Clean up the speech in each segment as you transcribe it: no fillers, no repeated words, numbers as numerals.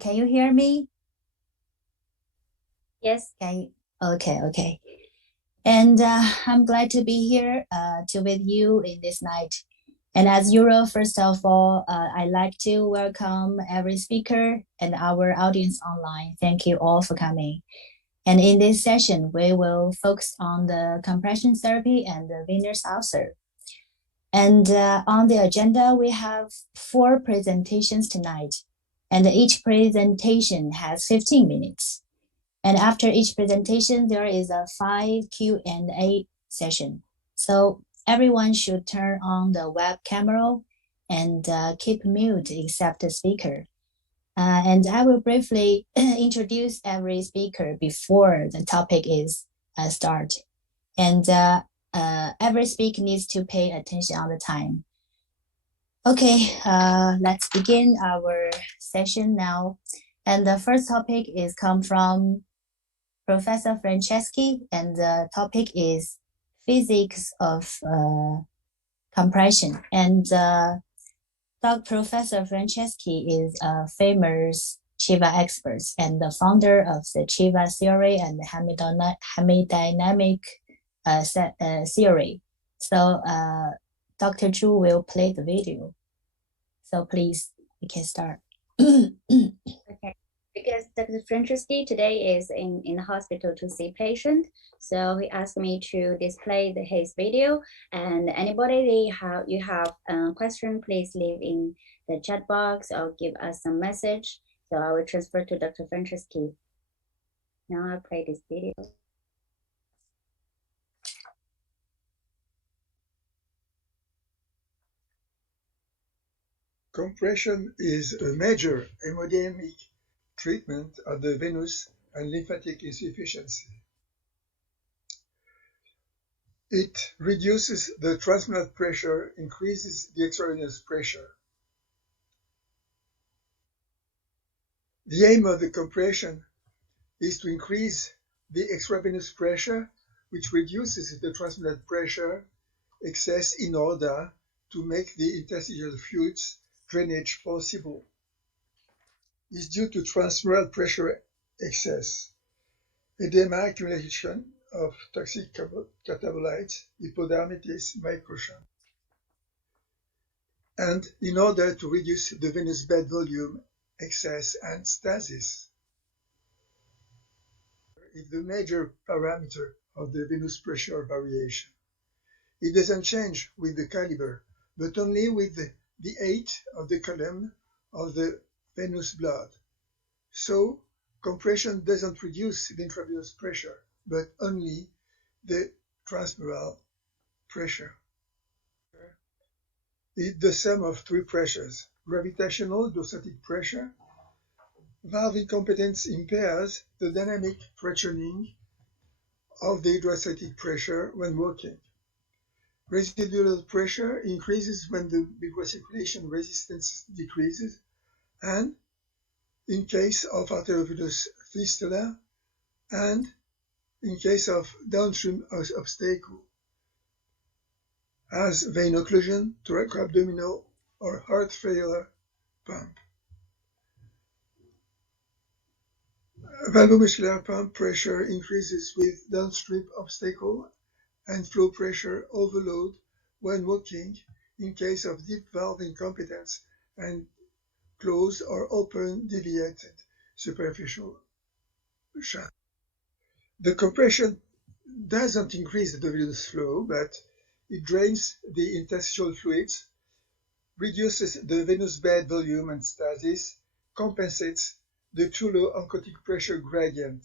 Can you hear me? Yes. Okay. And I'm glad to be here to with you in this night. And as usual, first of all, I'd like to welcome every speaker and our audience online. Thank you all for coming. And in this session, we will focus on the compression therapy and the venous ulcer. And on the agenda, we have 4 presentations tonight. And each presentation has 15 minutes. And after each presentation, there is a 5 Q&A session. So everyone should turn on the web camera and keep mute except the speaker. And I will briefly introduce every speaker before the topic is start. And every speaker needs to pay attention all the time. Okay, let's begin our session now. And the first topic is come from Professor Franceschi, and the topic is physics of compression. And Professor Franceschi is a famous Chiva expert and the founder of the Chiva theory and the hemodynamic theory. So Dr. Zhu will play the video. So please, we can start. Okay. Because Dr. Franceschi today is in the hospital to see patient, so he asked me to display his video. And anybody you have a question, please leave in the chat box or give us some message. So I will transfer to Dr. Franceschi. Now I'll play this video. Compression is a major hemodynamic treatment of the venous and lymphatic insufficiency. It reduces the transvenous pressure, increases the extravenous pressure. The aim of the compression is to increase the extravenous pressure, which reduces the transvenous pressure excess in order to make the interstitial fluids drainage possible. Is due to transmural pressure excess, edema, accumulation of toxic catabolites, hypodermitis, microtion, and in order to reduce the venous bed volume excess and stasis. Is the major parameter of the venous pressure variation. It doesn't change with the caliber, but only with the height of the column of the venous blood. So, compression doesn't reduce the intravenous pressure, but only the transmural pressure. It's the sum of three pressures: gravitational dorsal pressure. Valve incompetence impairs the dynamic fractioning of the hydrostatic pressure when working. Residual pressure increases when the microcirculation resistance decreases, and in case of arteriovenous fistula, and in case of downstream obstacle, as vein occlusion, thoracoabdominal, or heart failure pump. Valvomuscular pump pressure increases with downstream obstacle and flow pressure overload when walking in case of deep valve incompetence and closed or open deviated superficial shunt. The compression doesn't increase the venous flow, but it drains the interstitial fluids, reduces the venous bed volume and stasis, compensates the too low oncotic pressure gradient.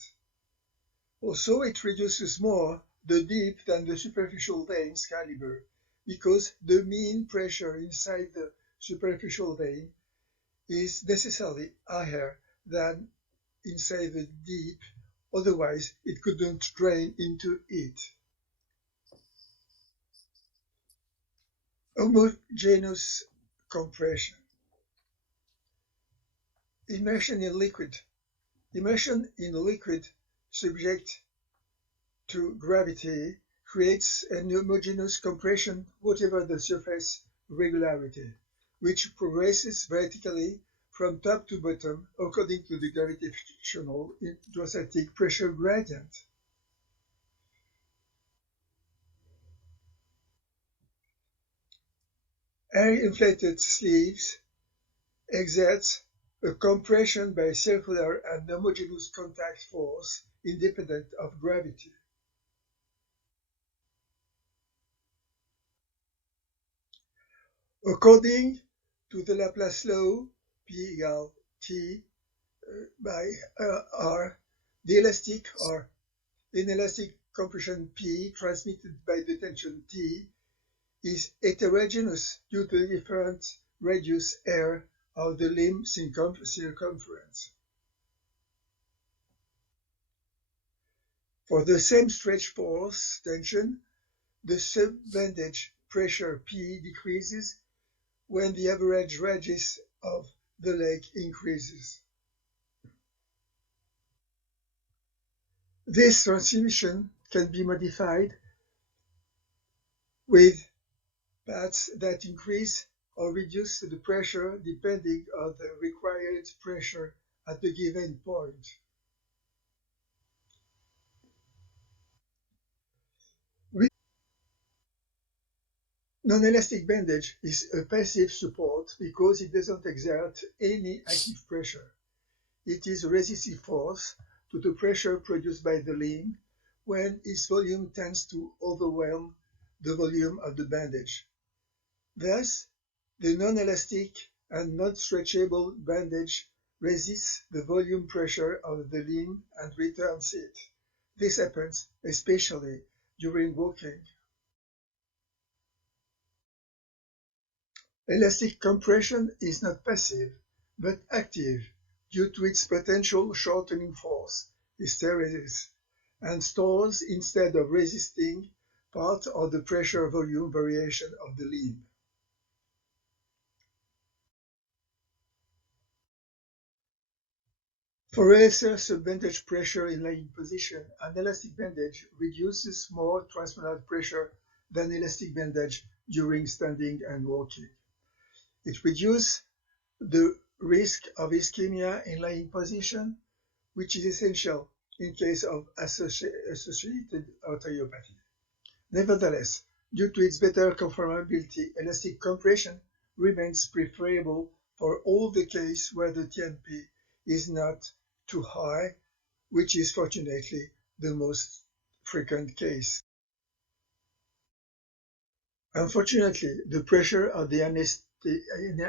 Also, it reduces more the deep than the superficial veins caliber, because the mean pressure inside the superficial vein is necessarily higher than inside the deep, otherwise it couldn't drain into it. Homogeneous compression. Immersion in liquid. Immersion in liquid subject to gravity creates an homogeneous compression whatever the surface regularity, which progresses vertically from top to bottom according to the gravitational hydrostatic pressure gradient. Air-inflated sleeves exerts a compression by circular and homogeneous contact force independent of gravity. According to the Laplace law, P equals T by R, the elastic or inelastic compression P transmitted by the tension T is heterogeneous due to the different radius R of the limb circumference. For the same stretch force tension, the subbandage pressure P decreases when the average radius of the leg increases. This transmission can be modified with paths that increase or reduce the pressure depending on the required pressure at the given point. Non-elastic bandage is a passive support because it doesn't exert any active pressure. It is a resistive force to the pressure produced by the limb when its volume tends to overwhelm the volume of the bandage. Thus, the non-elastic and non-stretchable bandage resists the volume pressure of the limb and returns it. This happens especially during walking. Elastic compression is not passive, but active due to its potential shortening force, hysteresis, and stores instead of resisting part of the pressure volume variation of the limb. For lesser subvantaged pressure in lying position, an elastic bandage reduces more transfemoral pressure than elastic bandage during standing and walking. It reduces the risk of ischemia in lying position, which is essential in case of associated arteriopathy. Nevertheless, due to its better conformability, elastic compression remains preferable for all the cases where the TNP is not too high, which is fortunately the most frequent case. Unfortunately, the pressure of the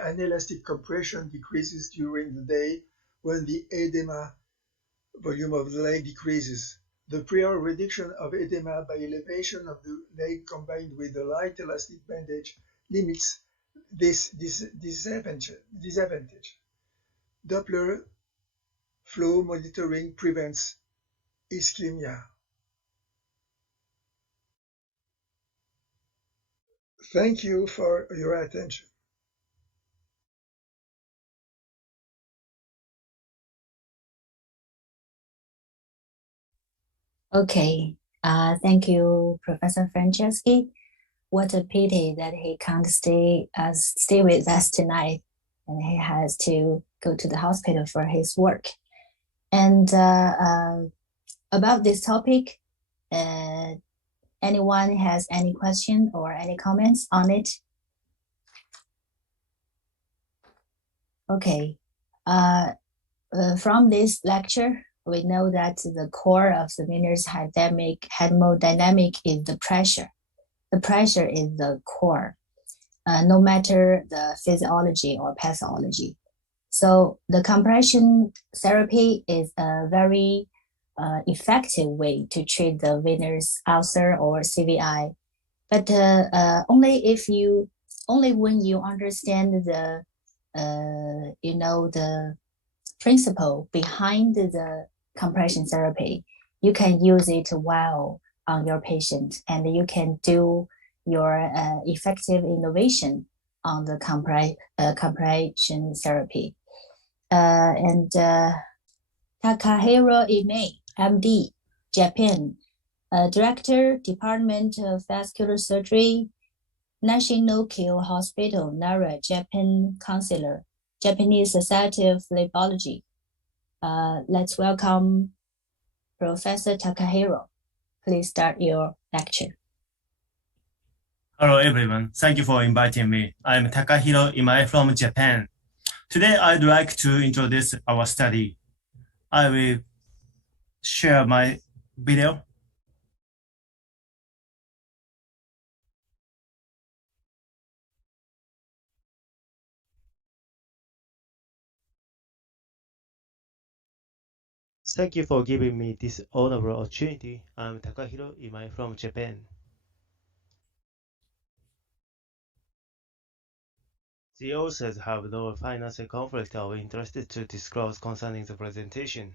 anelastic compression decreases during the day when the edema volume of the leg decreases. The prior reduction of edema by elevation of the leg combined with a light elastic bandage limits this disadvantage. Doppler flow monitoring prevents ischemia. Thank you for your attention. Okay. Thank you, Professor Franceschi. What a pity that he can't stay with us tonight, and he has to go to the hospital for his work. And about this topic, anyone has any question or any comments on it? Okay. From this lecture, we know that the core of the Venous hemodynamic is the pressure. The pressure is the core, no matter the physiology or pathology. So the compression therapy is a very effective way to treat the venous ulcer or CVI, but only when you understand the the principle behind the compression therapy, you can use it well on your patient, and you can do your effective innovation on the compression therapy. And Takahiro Ime, MD, Japan, Director, Department of Vascular Surgery, National Kyoto Hospital, Nara, Japan, Counselor, Japanese Society of Phlebology. Let's welcome Professor Takahiro. Please start your lecture. Hello everyone, thank you for inviting me. I'm Takahiro Imae from Japan. Today I'd like to introduce our study. I will share my video. Thank you for giving me this honorable opportunity. I'm Takahiro Imae from Japan. The authors have no financial conflict of interest to disclose concerning the presentation.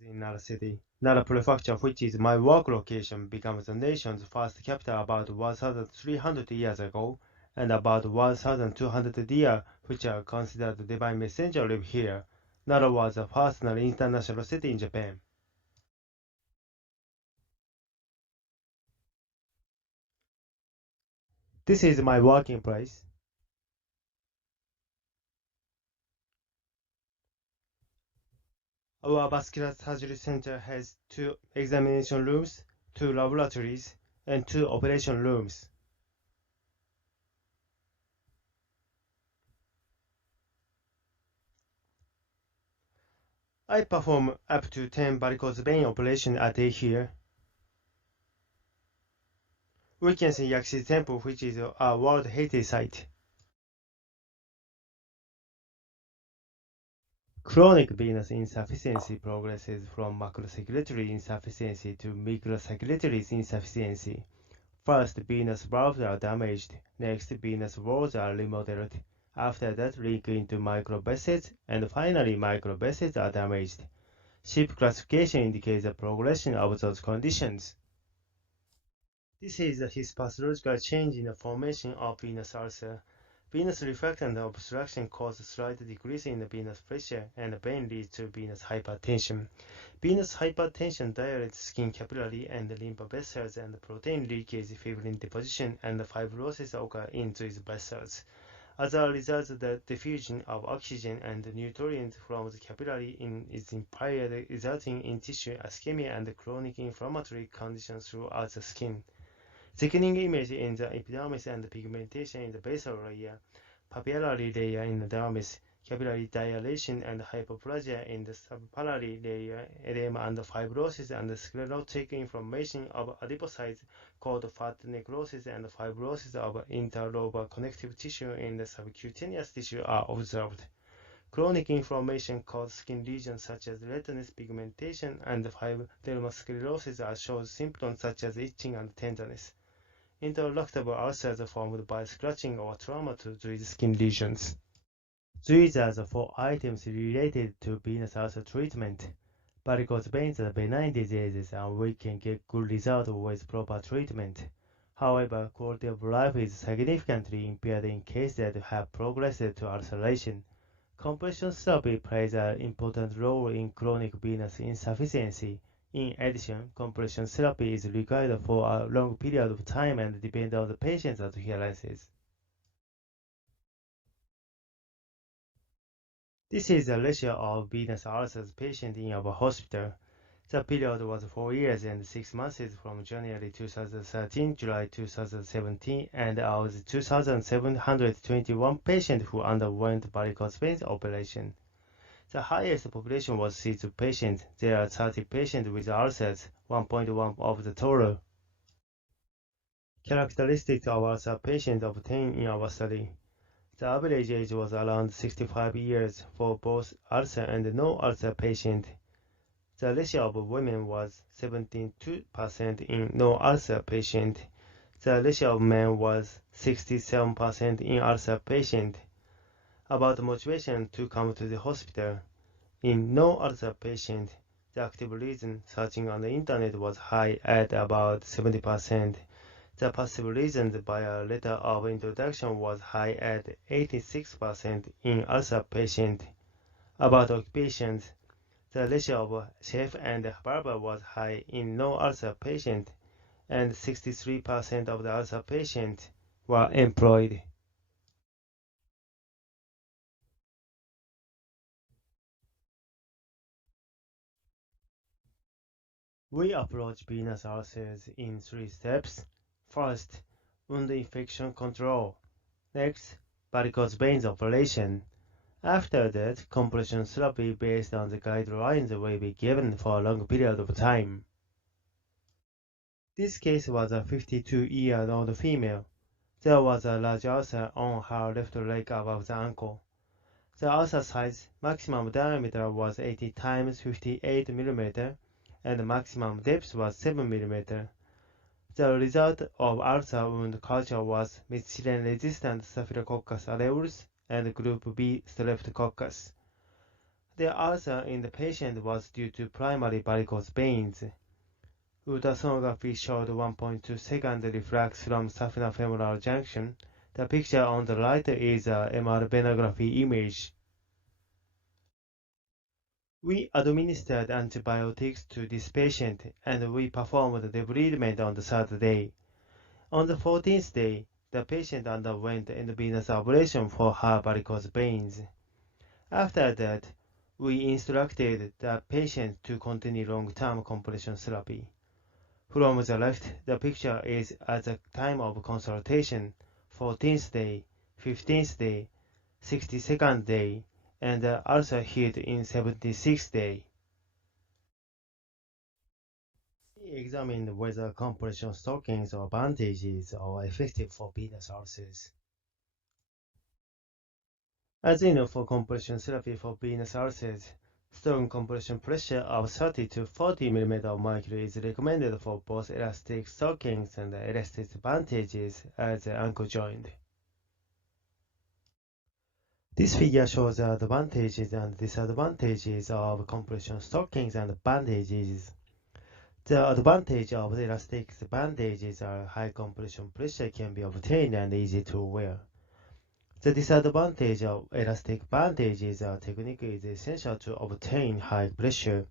In Nara City, Nara Prefecture, which is my work location, becomes the nation's first capital about 1,300 years ago, and about 1,200 deer, which are considered divine messenger, live here. Nara was the first international city in Japan. This is my working place. Our vascular surgery center has 2 examination rooms, 2 laboratories, and 2 operation rooms. I perform up to 10 varicose vein operations a day here. We can see Yakushi Temple, which is a World Heritage Site. Chronic venous insufficiency progresses from macrocirculatory insufficiency to microcirculatory insufficiency. First, venous valves are damaged. Next, venous walls are remodeled. After that, leak into microvessels, and finally, microvessels are damaged. SHIP classification indicates the progression of those conditions. This is the histopathological change in the formation of venous ulcer. Venous refractant obstruction causes slight decrease in the venous pressure, and the pain leads to venous hypertension. Venous hypertension dilates skin capillary and lymph vessels, and protein leakage, fibrin deposition, and fibrosis occur in these vessels. As a result, the diffusion of oxygen and nutrients from the capillary is impaired, resulting in tissue ischemia and chronic inflammatory conditions throughout the skin. Thickening image in the epidermis and pigmentation in the basal layer, papillary layer in the dermis, capillary dilation and hyperplasia in the subpapillary layer, edema and fibrosis and sclerotic inflammation of adipocytes called fat necrosis and fibrosis of interlobar connective tissue in the subcutaneous tissue are observed. Chronic inflammation causes skin lesions such as redness, pigmentation, and dermosclerosis are shown symptoms such as itching and tenderness. Interlocutable ulcers formed by scratching or trauma to these skin lesions. These are the 4 items related to venous ulcer treatment. Varicose veins are benign diseases and we can get good results with proper treatment. However, quality of life is significantly impaired in cases that have progressed to ulceration. Compression therapy plays an important role in chronic venous insufficiency. In addition, compression therapy is required for a long period of time and depends on the patient's adherences. This is the ratio of venous ulcers patients in our hospital. The period was 4 years and 6 months from January 2013 to July 2017, and out of 2,721 patients who underwent varicose veins operation. The highest population was C2 patients. There are 30 patients with ulcers, 1.1 of the total. Characteristics of ulcer patients obtained in our study. The average age was around 65 years for both ulcer and no-ulcer patients. The ratio of women was 72% in no-ulcer patients. The ratio of men was 67% in ulcer patients. About motivation to come to the hospital. In no-ulcer patients, the active reason searching on the internet was high at about 70%. The passive reason by a letter of introduction was high at 86% in ulcer patients. About occupations, the ratio of chef and barber was high in no-ulcer patients, and 63% of the ulcer patients were employed. We approach venous ulcers in 3 steps. First, wound infection control. Next, varicose veins operation. After that, compression therapy based on the guidelines will be given for a long period of time. This case was a 52-year-old female. There was a large ulcer on her left leg above the ankle. The ulcer size maximum diameter was 80 times 58 mm, and the maximum depth was 7 mm. The result of ulcer wound culture was methicillin-resistant Staphylococcus aureus and group B Streptococcus. The ulcer in the patient was due to primary varicose veins. Ultrasonography showed 1.2-second reflux from saphenofemoral junction. The picture on the right is a MR venography image. We administered antibiotics to this patient, and we performed debridement on the 3rd day. On the 14th day, the patient underwent endovenous ablation for her varicose veins. After that, we instructed the patient to continue long-term compression therapy. From the left, the picture is at the time of consultation, 14th day, 15th day, 62nd day, and the ulcer healed in 76th day. We examined whether compression stockings or bandages are effective for venous ulcers. As you know, for compression therapy for venous ulcers, Strong compression pressure of 30 to 40 mm of mercury is recommended for both elastic stockings and elastic bandages at the ankle joint. This figure shows the advantages and disadvantages of compression stockings and bandages. The advantage of the elastic bandages are high compression pressure can be obtained and easy to wear. The disadvantage of elastic bandages are technique is essential to obtain high pressure.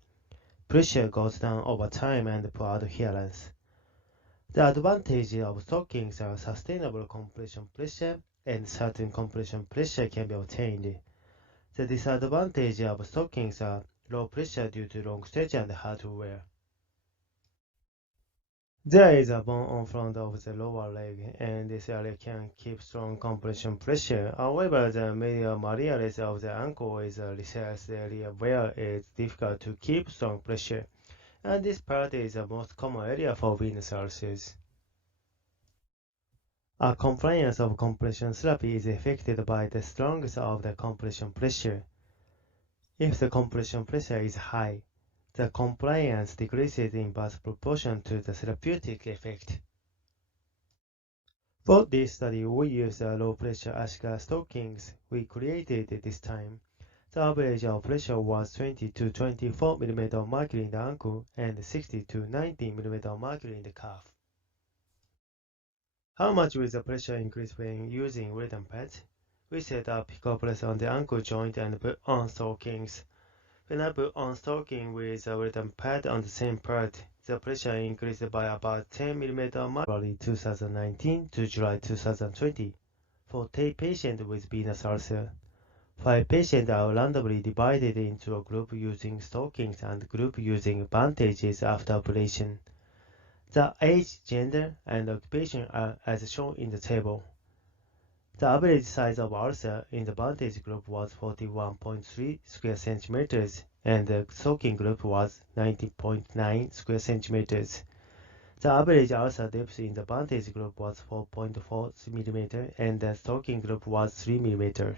Pressure goes down over time and poor adherence. The advantage of stockings are sustainable compression pressure and certain compression pressure can be obtained. The disadvantage of stockings are low pressure due to long stretch and hard to wear. There is a bone on front of the lower leg, and this area can keep strong compression pressure. However, the medial malleolus of the ankle is a recessed area where it's difficult to keep strong pressure, and this part is the most common area for venous ulcers. A compliance of compression therapy is affected by the strength of the compression pressure. If the compression pressure is high, the compliance decreases in inverse proportion to the therapeutic effect. For this study, we used low-pressure Ashka stockings we created this time. The average of pressure was 20 to 24 mm of mercury in the ankle and 60 to 90 mm of mercury in the calf. How much will the pressure increase when using written pads? We set up pico press on the ankle joint and put on stockings. When I put on stocking with a written pad on the same part, the pressure increased by about 10 mm February 2019 to July 2020 for 10 patients with venous ulcer. 5 patients are randomly divided into a group using stockings and group using bandages after operation. The age, gender, and occupation are as shown in the table. The average size of ulcer in the bandage group was 41.3 square centimeters and the stocking group was 90.9 square centimeters. The average ulcer depth in the bandage group was 4.4 mm and the stocking group was 3 mm.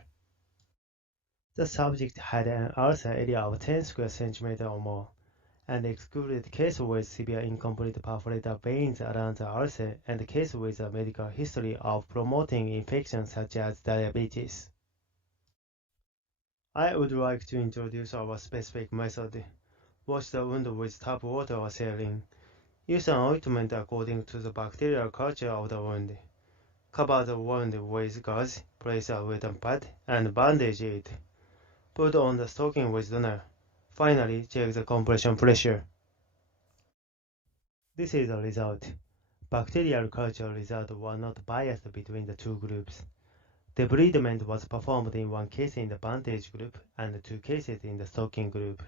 The subject had an ulcer area of 10 square centimeters or more, and excluded case with severe incomplete perforated veins around the ulcer and case with a medical history of promoting infections such as diabetes. I would like to introduce our specific method. Wash the wound with tap water or saline. Use an ointment according to the bacterial culture of the wound. Cover the wound with gauze, place a wooden pad, and bandage it. Put on the stocking with donor. Finally, check the compression pressure. This is the result. Bacterial culture results were not biased between the two groups. Debridement was performed in one case in the bandage group and 2 cases in the stocking group.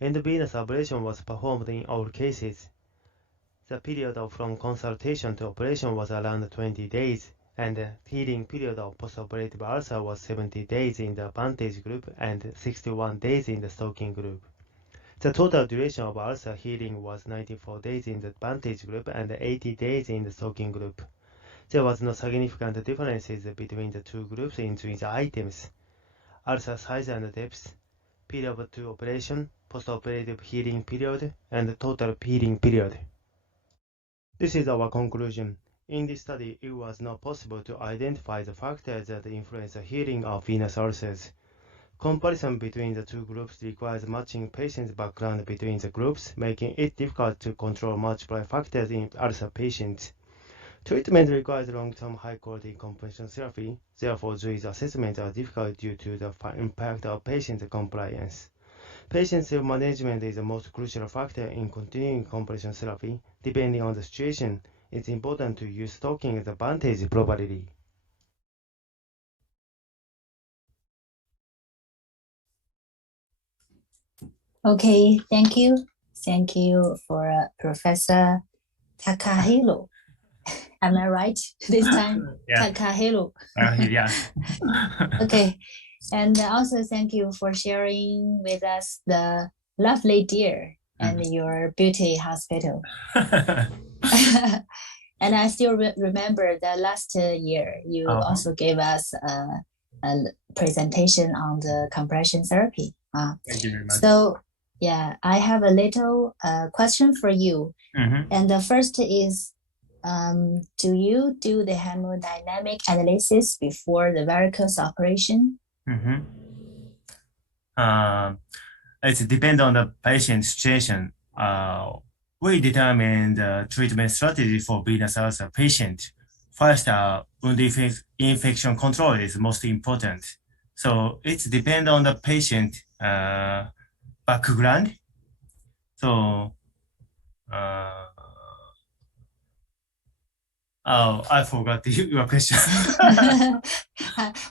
Intravenous ablation was performed in all cases. The period from consultation to operation was around 20 days, and the healing period of postoperative ulcer was 70 days in the bandage group and 61 days in the stocking group. The total duration of ulcer healing was 94 days in the bandage group and 80 days in the stocking group. There was no significant differences between the two groups in these items: ulcer size and depth, period to operation, postoperative healing period, and total healing period. This is our conclusion. In this study, it was not possible to identify the factors that influence the healing of venous ulcers. Comparison between the two groups requires matching patients' background between the groups, making it difficult to control multiple factors in ulcer patients. Treatment requires long-term high-quality compression therapy. Therefore, these assessments are difficult due to the impact of patient compliance. Patient self-management is the most crucial factor in continuing compression therapy. Depending on the situation, it's important to use stocking as a bandage properly. Okay, thank you. Thank you for Professor Takahiro. Am I right this time? Yeah. Takahiro. Yes. Okay, and also thank you for sharing with us the lovely deer and your beauty hospital. And I still remember that last year you also gave us presentation on the compression therapy. Thank you very much. So yeah, I have a little question for you. And the first is, do you do the hemodynamic analysis before the varicose operation? It depends on the patient situation. We determine the treatment strategy for venous ulcer patient. First, wound infection control is most important. So it depends on the patient background. So, I forgot your question.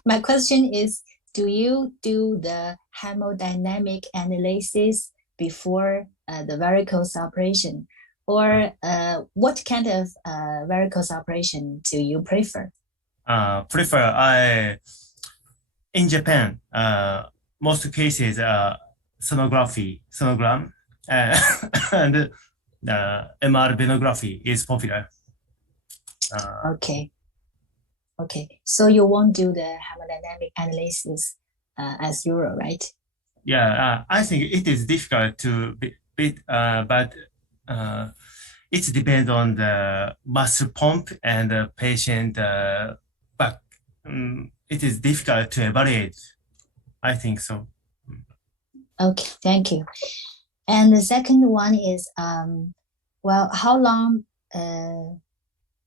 My question is, do you do the hemodynamic analysis before the varicose operation? Or what kind of varicose operation do you prefer? In Japan, most cases sonogram, and MR venography is popular. Okay. So you won't do the hemodynamic analysis as Euro, right? Yeah, I think it is difficult to but it depends on the muscle pump and the patient back. It is difficult to evaluate. I think so. Okay, thank you. And the second one is, well, how long?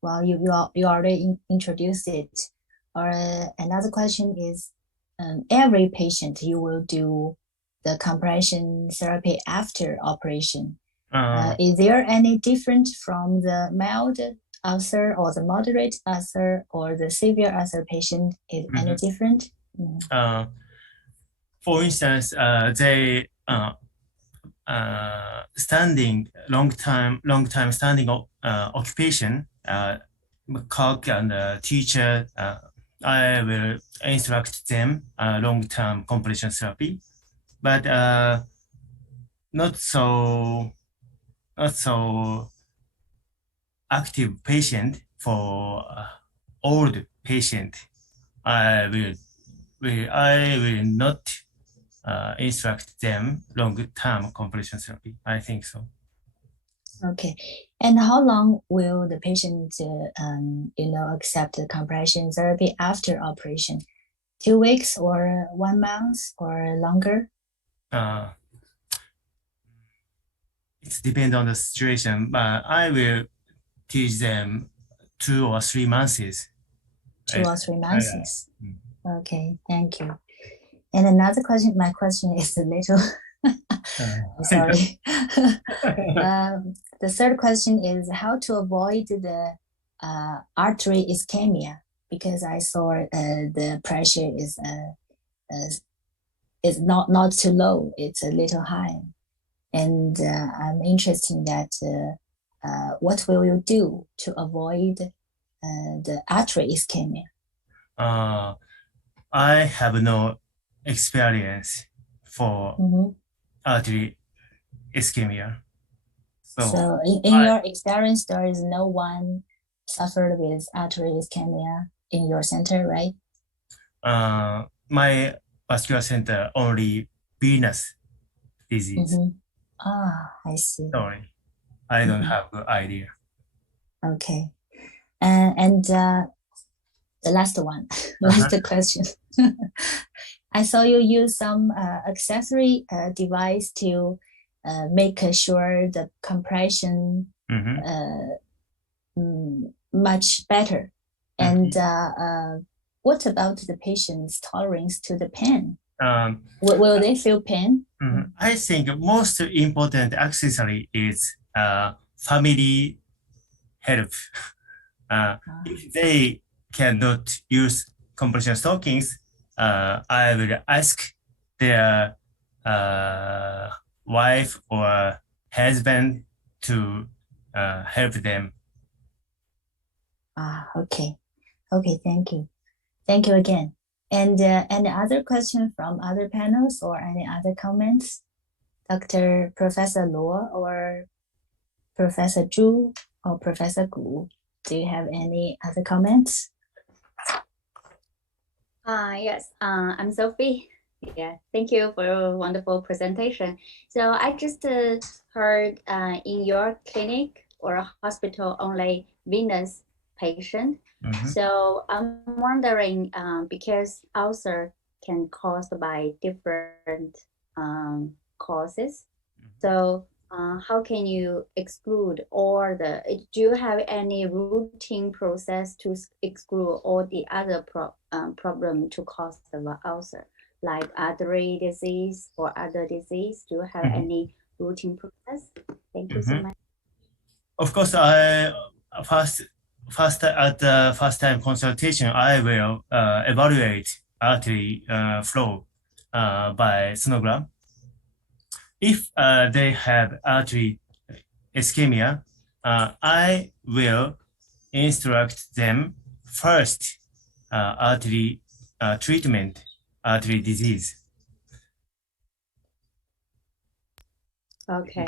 Well, you already introduced it. Or another question is, every patient you will do the compression therapy after operation. Is there any different from the mild ulcer or the moderate ulcer or the severe ulcer patient? Is any different? For instance, they standing long time standing occupation. Cook and teacher, I will instruct them long-term compression therapy, but not so active patient. For old patient, I will not instruct them long-term compression therapy. I think so. Okay, and how long will the patient, accept the compression therapy after operation? 2 weeks or 1 month or longer? It depends on the situation, but I will teach them 2 or 3 months. 2 or 3 months. Okay, thank you. And another question. My question is a little. I'm sorry. The third question is how to avoid the artery ischemia, because I saw the pressure is not too low, it's a little high, and I'm interested in that. What will you do to avoid the artery ischemia? I have no experience for artery ischemia. So in your experience, there is no one suffered with artery ischemia in your center, right? My vascular center only venous disease. I see. Sorry, I don't have an idea. Okay. And the last one, last question. I saw you use some accessory device to make sure the compression much better. And what about the patient's tolerance to the pain? Will they feel pain? I think most important accessory is family help. If they cannot use compression stockings, I will ask their wife or husband to help them. Okay. Thank you. Thank you again. And any other question from other panels or any other comments? Dr. Professor Luo or Professor Zhu or Professor Gu, do you have any other comments? Yes, I'm Sophie. Yeah, thank you for a wonderful presentation. So I just heard in your clinic or hospital only venous patient. So I'm wondering because ulcer can caused by different causes. So how can you exclude all the, do you have any routine process to exclude all the other problem to cause the ulcer, like artery disease or other disease? Do you have any routine process? Thank you so much. Of course, I first at the first time consultation, I will evaluate artery flow by sonogram. If they have artery ischemia, I will instruct them first artery treatment, artery disease. Okay.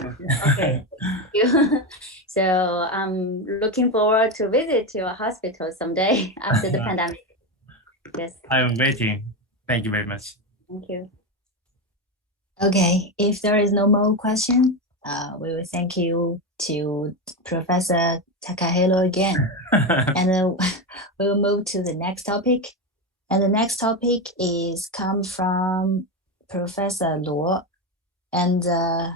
Okay. Thank you. So I'm looking forward to visit your hospital someday after the pandemic. Yes. I'm waiting. Thank you very much. Thank you. Okay, if there is no more question, we will thank you to Professor Takahiro again. And we will move to the next topic. And the next topic is come from Professor Luo. And the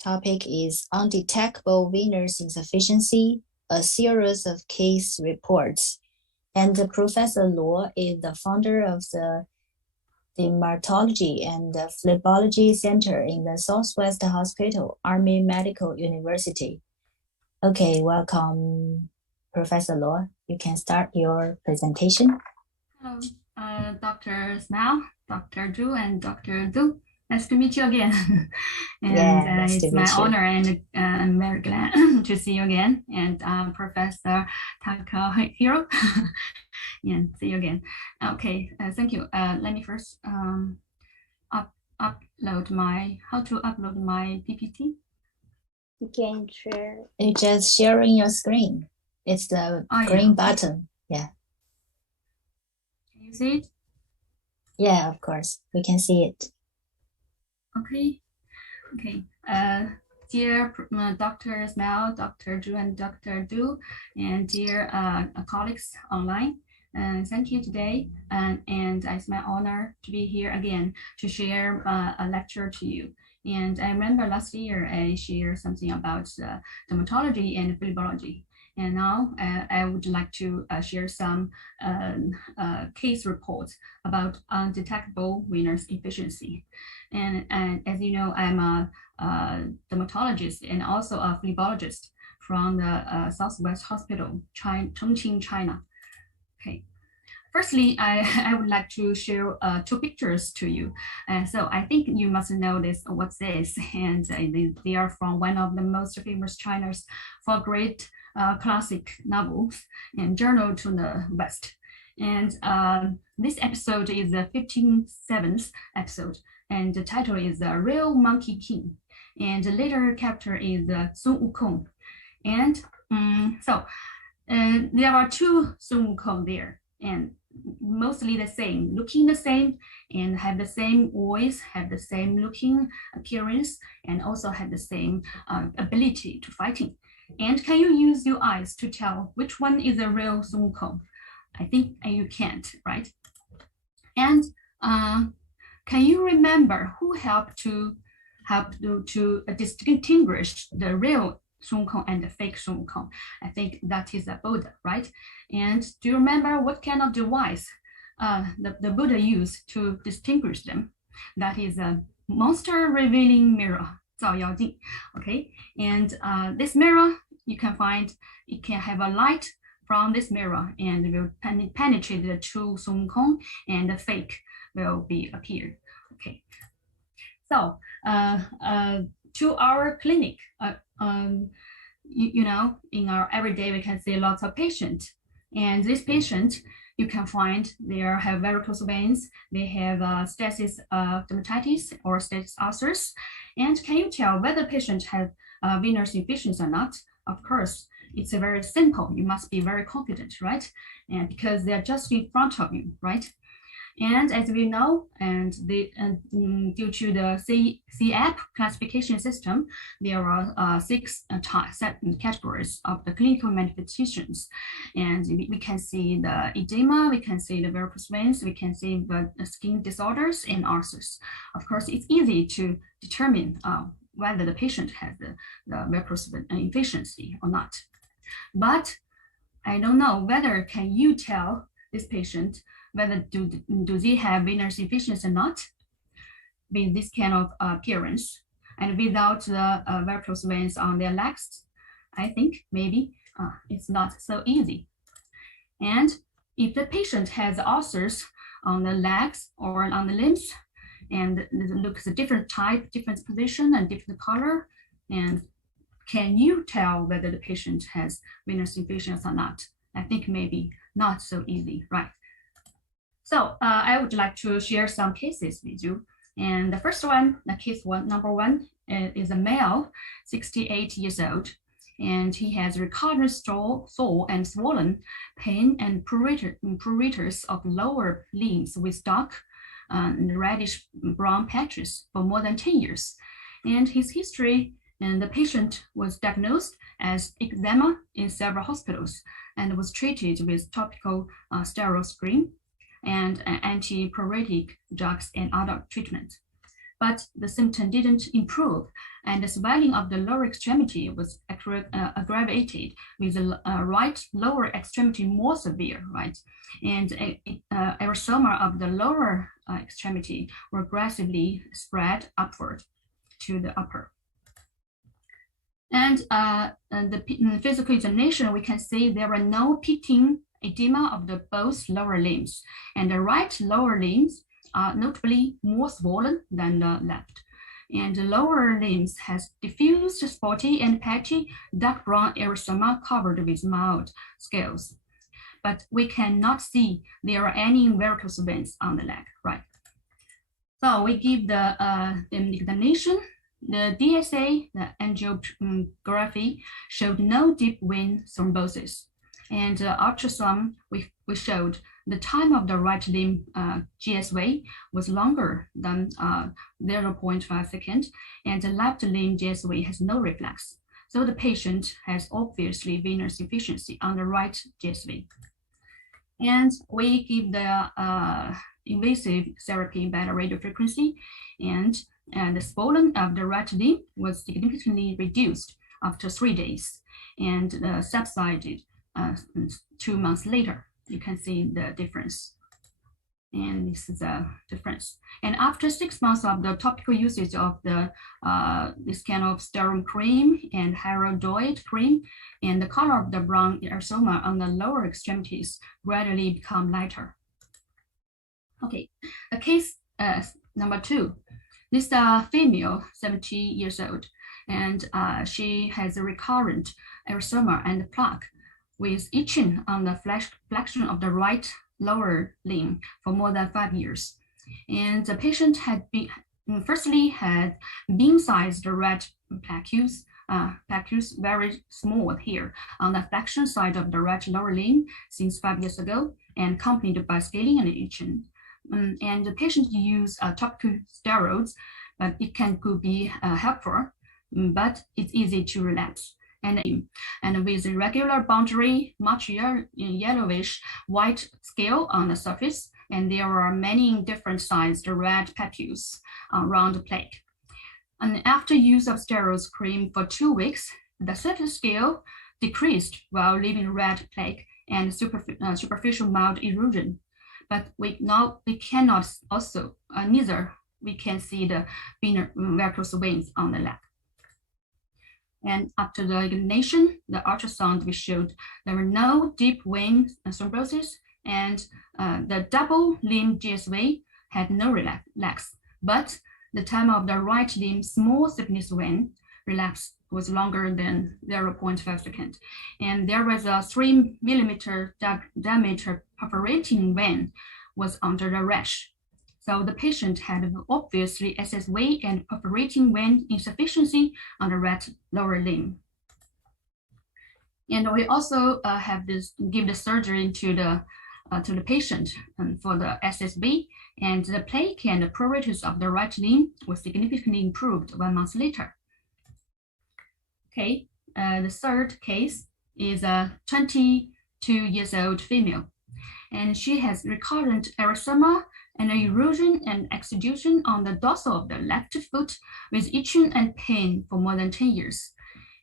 topic is undetectable venous insufficiency, a series of case reports. And Professor Luo is the founder of the Dermatology and the Phlebology Center in the Southwest Hospital, Army Medical University. Okay, welcome, Professor Luo. You can start your presentation. Hello, Dr. Smile, Dr. Zhu, and Dr. Du. Nice to meet you again. And nice it's my honor, and I'm very glad to see you again. And Professor Takahiro. Yeah, see you again. Okay, thank you. Let me first upload my, how to upload my PPT. You can share. You're just sharing your screen. It's the green button. Yeah. Can you see it? Yeah, of course. We can see it. Okay. Okay. Dear Dr. Smell, Dr. Zhu, and Dr. Du, and dear colleagues online, thank you today. And it's my honor to be here again to share a lecture to you. And I remember last year I shared something about dermatology and phlebology. And now I would like to share some case reports about undetectable venous efficiency. And as you know, I'm a dermatologist and also a phlebologist from the Southwest Hospital, Chongqing, China. Okay. Firstly, I would like to share two pictures to you. So I think you must know what's this, and they are from one of the most famous China's for great classic novels and Journal to the West. And this episode is the 57th episode, and the title is The Real Monkey King. And the later character is Sun Wukong. And there are two Sun Wukong there, and mostly the same, looking the same, and have the same voice, have the same looking appearance, and also have the same ability to fighting. And can you use your eyes to tell which one is the real Sun Wukong? I think you can't, right? And can you remember who helped to distinguish the real Sun Wukong and the fake Sun Wukong? I think that is a Buddha, right? And do you remember what kind of device the Buddha used to distinguish them? That is a monster revealing mirror, 照妖镜. Okay, and this mirror you can find, it can have a light from this mirror and will penetrate the true Sun Wukong, and the fake will be appeared. Okay, so to our clinic, you know, in our everyday we can see lots of patients, and this patient you can find they have varicose veins, they have stasis dermatitis or stasis ulcers. And can you tell whether patient has venous efficiency or not? Of course, it's very simple. You must be very confident, right? And because they're just in front of you, right? And as we know, due to the CAP classification system, there are 6 categories of the clinical manifestations. And we can see the edema, we can see the varicose veins, we can see the skin disorders and ulcers. Of course, it's easy to determine whether the patient has the varicose efficiency or not. But I don't know whether can you tell this patient whether do they have venous efficiency or not with this kind of appearance and without the varicose veins on their legs. I think maybe it's not so easy. And if the patient has ulcers on the legs or on the limbs, and it looks a different type, different position, and different color, and can you tell whether the patient has venous efficiency or not? I think maybe not so easy, right? So I would like to share some cases with you. And the first one, number one, is a male, 68 years old, and he has recurrent sore and swollen pain and pruritus of lower limbs with dark reddish brown patches for more than 10 years. And his history, and the patient was diagnosed as eczema in several hospitals and was treated with topical steroid cream and antipruritic drugs and other treatments. But the symptom didn't improve, and the swelling of the lower extremity was aggravated with the right lower extremity more severe, right? And erythema of the lower extremity progressively spread upward to the upper. And the physical examination, we can see there are no pitting edema of the both lower limbs, and the right lower limbs are notably more swollen than the left. And the lower limbs has diffused, spotty, and patchy dark brown erythema covered with mild scales. But we cannot see there are any varicose veins on the leg, right? So we give the examination. The DSA, the angiography, showed no deep vein thrombosis. And ultrasound, we showed the time of the right limb GSV was longer than 0.5 seconds, and the left limb GSV has no reflex. So the patient has obviously venous efficiency on the right GSV. And we give the invasive therapy by the radiofrequency, and the swelling of the right limb was significantly reduced after 3 days and subsided 2 months later. You can see the difference. And this is the difference. And after 6 months of the topical usage of the this kind of steroid cream and hydroid cream, and the color of the brown erythema on the lower extremities gradually become lighter. Okay, the case number 2. This female, 70 years old, and she has a recurrent erythema and plaque with itching on the flexion of the right lower limb for more than 5 years. And the patient had firstly had bean-sized red plaques very small here on the flexion side of the right lower limb since 5 years ago, and accompanied by scaling and itching. And the patient used topical steroids, but it could be helpful, but it's easy to relapse. And with irregular boundary, much yellowish white scale on the surface, and there are many different sized red papules around the plaque. And after use of steroid cream for 2 weeks, the surface scale decreased while leaving red plaque and superficial mild erosion. But we cannot also, neither we can see the varicose veins on the leg. And after the examination, the ultrasound, we showed there were no deep vein thrombosis, and the double limb GSV had no relapse, but the time of the right limb small thickness vein relapse was longer than 0.5 seconds. And there was a 3 millimeter diameter perforating vein was under the rash. So the patient had obviously SSV and perforating vein insufficiency on the right lower limb. And we also give the surgery to the to the patient for the SSB, and the plaque and the pruritus of the right limb was significantly improved 1 month later. Okay, the third case is a 22-year-old female, and she has recurrent erythema and erosion and exudation on the dorsal of the left foot with itching and pain for more than 10 years.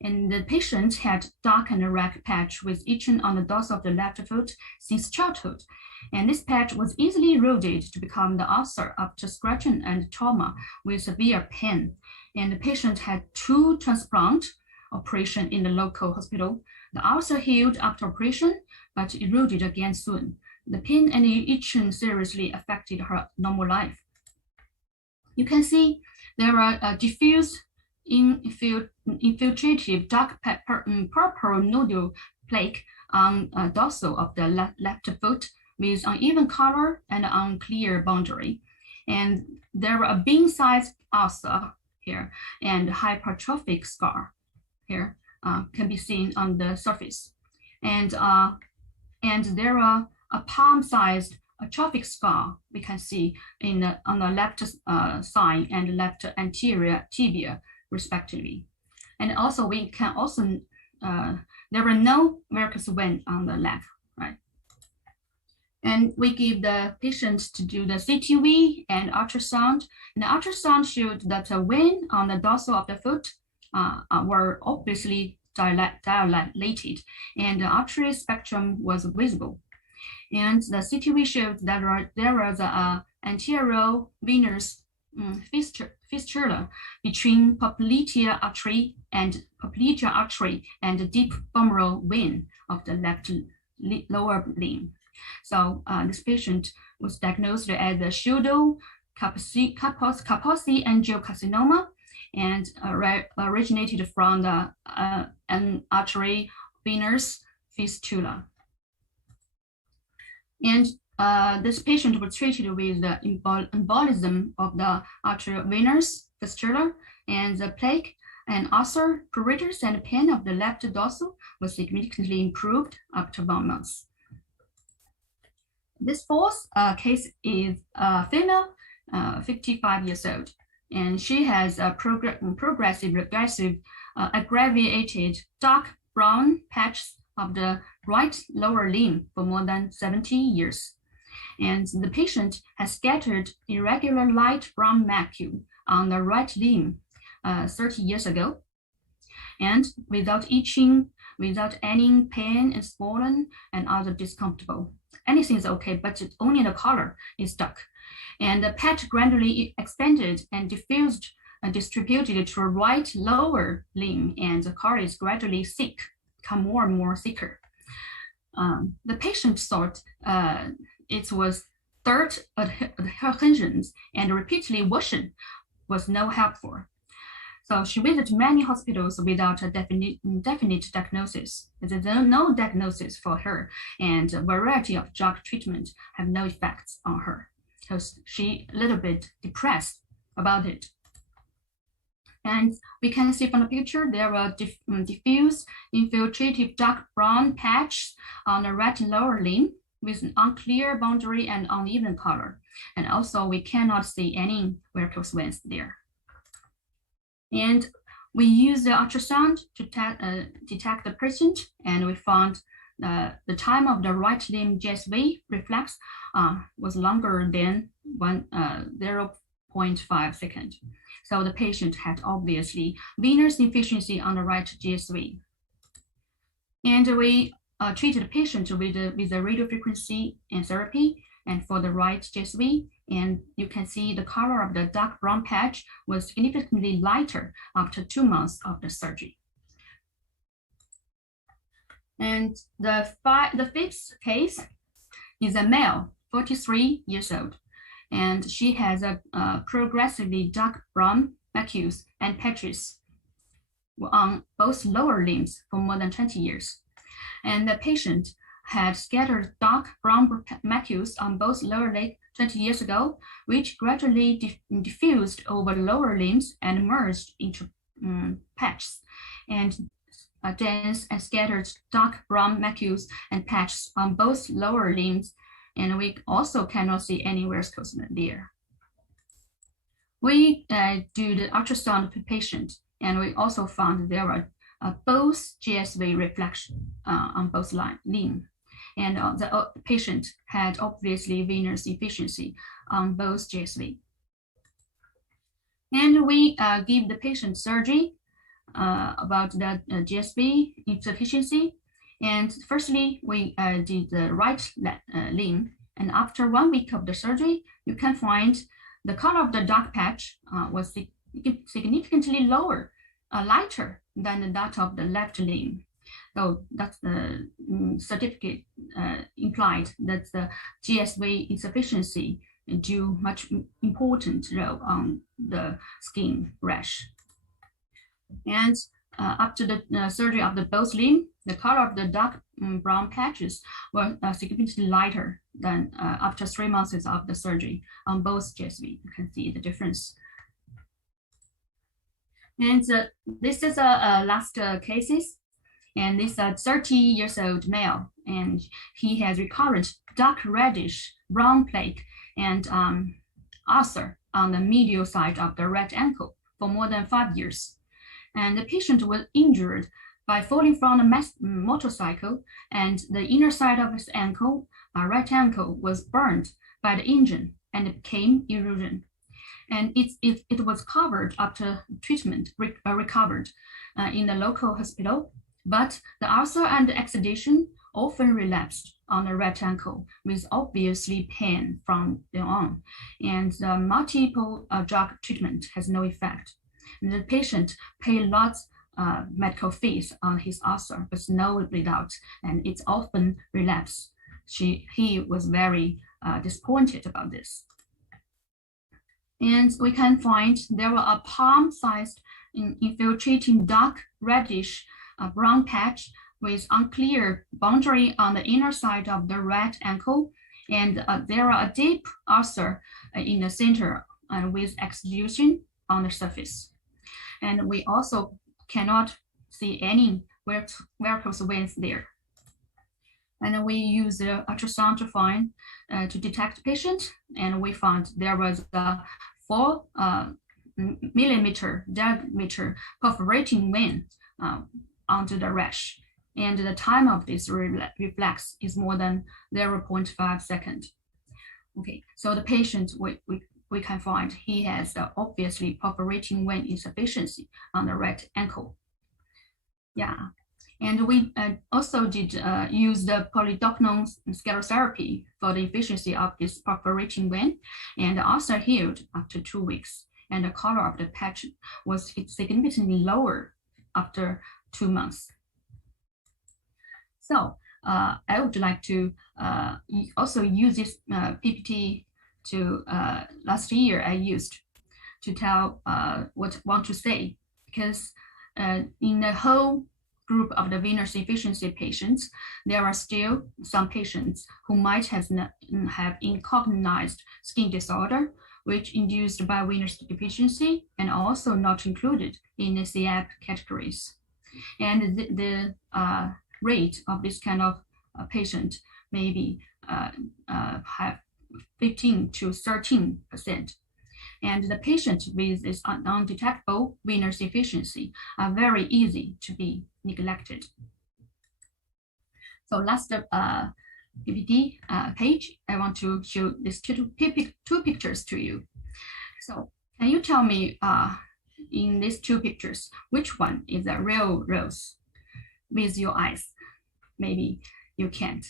And the patient had dark and red patch with itching on the dorsal of the left foot since childhood. And this patch was easily eroded to become the ulcer after scratching and trauma with severe pain. And the patient had 2 transplant operations in the local hospital. The ulcer healed after operation, but eroded again soon. The pain and itching seriously affected her normal life. You can see there are diffuse infiltrative dark purple nodule plaque on dorsal of the left foot with uneven color and unclear boundary. And there are a bean-sized ulcer here and hypertrophic scar here can be seen on the surface. And there are a palm-sized atrophic scar we can see on the left side and left anterior tibia, respectively. And also we can also, there were no varicose veins on the leg, right? And we give the patient to do the CTV and ultrasound. And the ultrasound showed that the vein on the dorsal of the foot were obviously dilated, and the artery spectrum was visible. And the CTV showed that there was an anterior venous fistula between popliteal artery and the deep femoral vein of the left lower limb. So this patient was diagnosed as a pseudo-Kaposi angiocarcinoma and originated from an artery venous fistula. And this patient was treated with the embolism of the arteriovenous fistula, and the plaque and ulcer, pruritus, and pain of the left dorsal was significantly improved after 1 month. This fourth case is a female, 55 years old, and she has a progressive regressive aggravated dark brown patches of the right lower limb for more than 70 years. And the patient has scattered irregular light brown macule on the right limb 30 years ago. And without itching, without any pain and swollen and other discomfortable. Anything is okay, but only the color is dark. And the patch gradually expanded and diffused and distributed to the right lower limb, and the color is gradually thick, become more and more thicker. The patient thought it was third adhesions and repeatedly washing was no helpful. So she visited many hospitals without a definite diagnosis. There's no diagnosis for her, and a variety of drug treatment have no effects on her. So she a little bit depressed about it. And we can see from the picture, there are diffuse infiltrative dark brown patch on the right lower limb with an unclear boundary and uneven color. And also we cannot see any varicose veins there. And we use the ultrasound to detect the patient, and we found the time of the right limb GSV reflex was longer than 0.5 seconds. So the patient had obviously venous deficiency on the right GSV. And we treated the patient with the radiofrequency and therapy and for the right GSV. And you can see the color of the dark brown patch was significantly lighter after 2 months of the surgery. And the fifth case is a male, 43 years old. And she has a progressively dark brown macules and patches on both lower limbs for more than 20 years. And the patient had scattered dark brown macules on both lower leg 20 years ago, which gradually diffused over lower limbs and merged into patches. And dense and scattered dark brown macules and patches on both lower limbs and we also cannot see any varicose there. We do the ultrasound of the patient, and we also found there are both GSV reflection on both limb. And the patient had obviously venous efficiency on both GSV. And we give the patient surgery about the GSV insufficiency. And firstly, we did the right limb. And after 1 week of the surgery, you can find the color of the dark patch was significantly lower, lighter than that of the left limb. So that's the certificate implied that the GSV insufficiency do much important role on the skin rash. And after the surgery of the both limb, the color of the dark brown patches were significantly lighter than after 3 months of the surgery on both GSV. You can see the difference. And this is last cases. And this is a 30-year-old male, and he has recurrent dark reddish brown plaque and ulcer on the medial side of the right ankle for more than 5 years. And the patient was injured by falling from a motorcycle, and the inner side of his ankle, right ankle, was burned by the engine and it became erosion. And it was covered after treatment, recovered in the local hospital. But the ulcer and the exudation often relapsed on the right ankle with obviously pain from then on, and the multiple drug treatment has no effect. And the patient paid lots medical fees on his ulcer with no result, and it's often relapse. He was very disappointed about this. And we can find there were a palm-sized infiltrating dark reddish brown patch with unclear boundary on the inner side of the right ankle, and there are a deep ulcer in the center with exudation on the surface. And we also cannot see any varicose veins there. And we use the ultrasound to find to detect patient, and we found there was a 4 millimeter diameter perforating vein onto the rash, and the time of this reflex is more than 0.5 seconds. Okay, so the patient we can find he has obviously perforating vein insufficiency on the right ankle. Yeah, and we also did use the polydocnon sclerotherapy for the efficiency of this perforating vein, and the ulcer healed after 2 weeks, and the color of the patch was significantly lower after 2 months. So I would like to also use this PPT to last year I used to tell what I want to say, because in the whole group of the venous deficiency patients, there are still some patients who might have incognized skin disorder, which induced by venous deficiency and also not included in the CAP categories. And the rate of this kind of patient maybe have 15 to 13%. And the patients with this undetectable venous deficiency are very easy to be neglected. So last PPT page, I want to show these two pictures to you. So can you tell me in these 2 pictures, which one is a real rose with your eyes? Maybe you can't.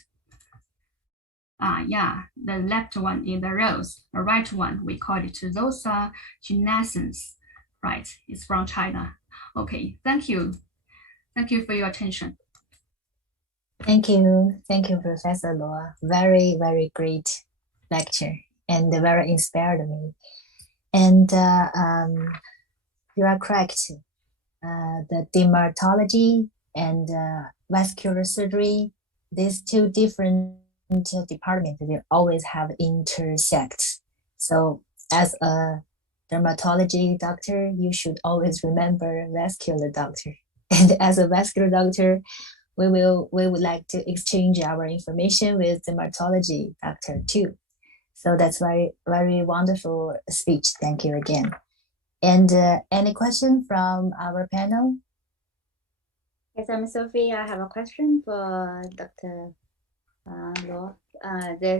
Yeah, the left one is the rose. The right one, we call it Rosa ginescens, right? It's from China. Okay, thank you. Thank you for your attention. Thank you, Professor Luo. Very, very great lecture, and very inspired me. And you are correct. The dermatology and vascular surgery, these 2 different departments, they always have intersect. So as a dermatology doctor, you should always remember vascular doctor. And as a vascular doctor, we would like to exchange our information with dermatology doctor too. So that's very, very wonderful speech. Thank you again. And any question from our panel? Yes, I'm Sophie. I have a question for Dr. Luo.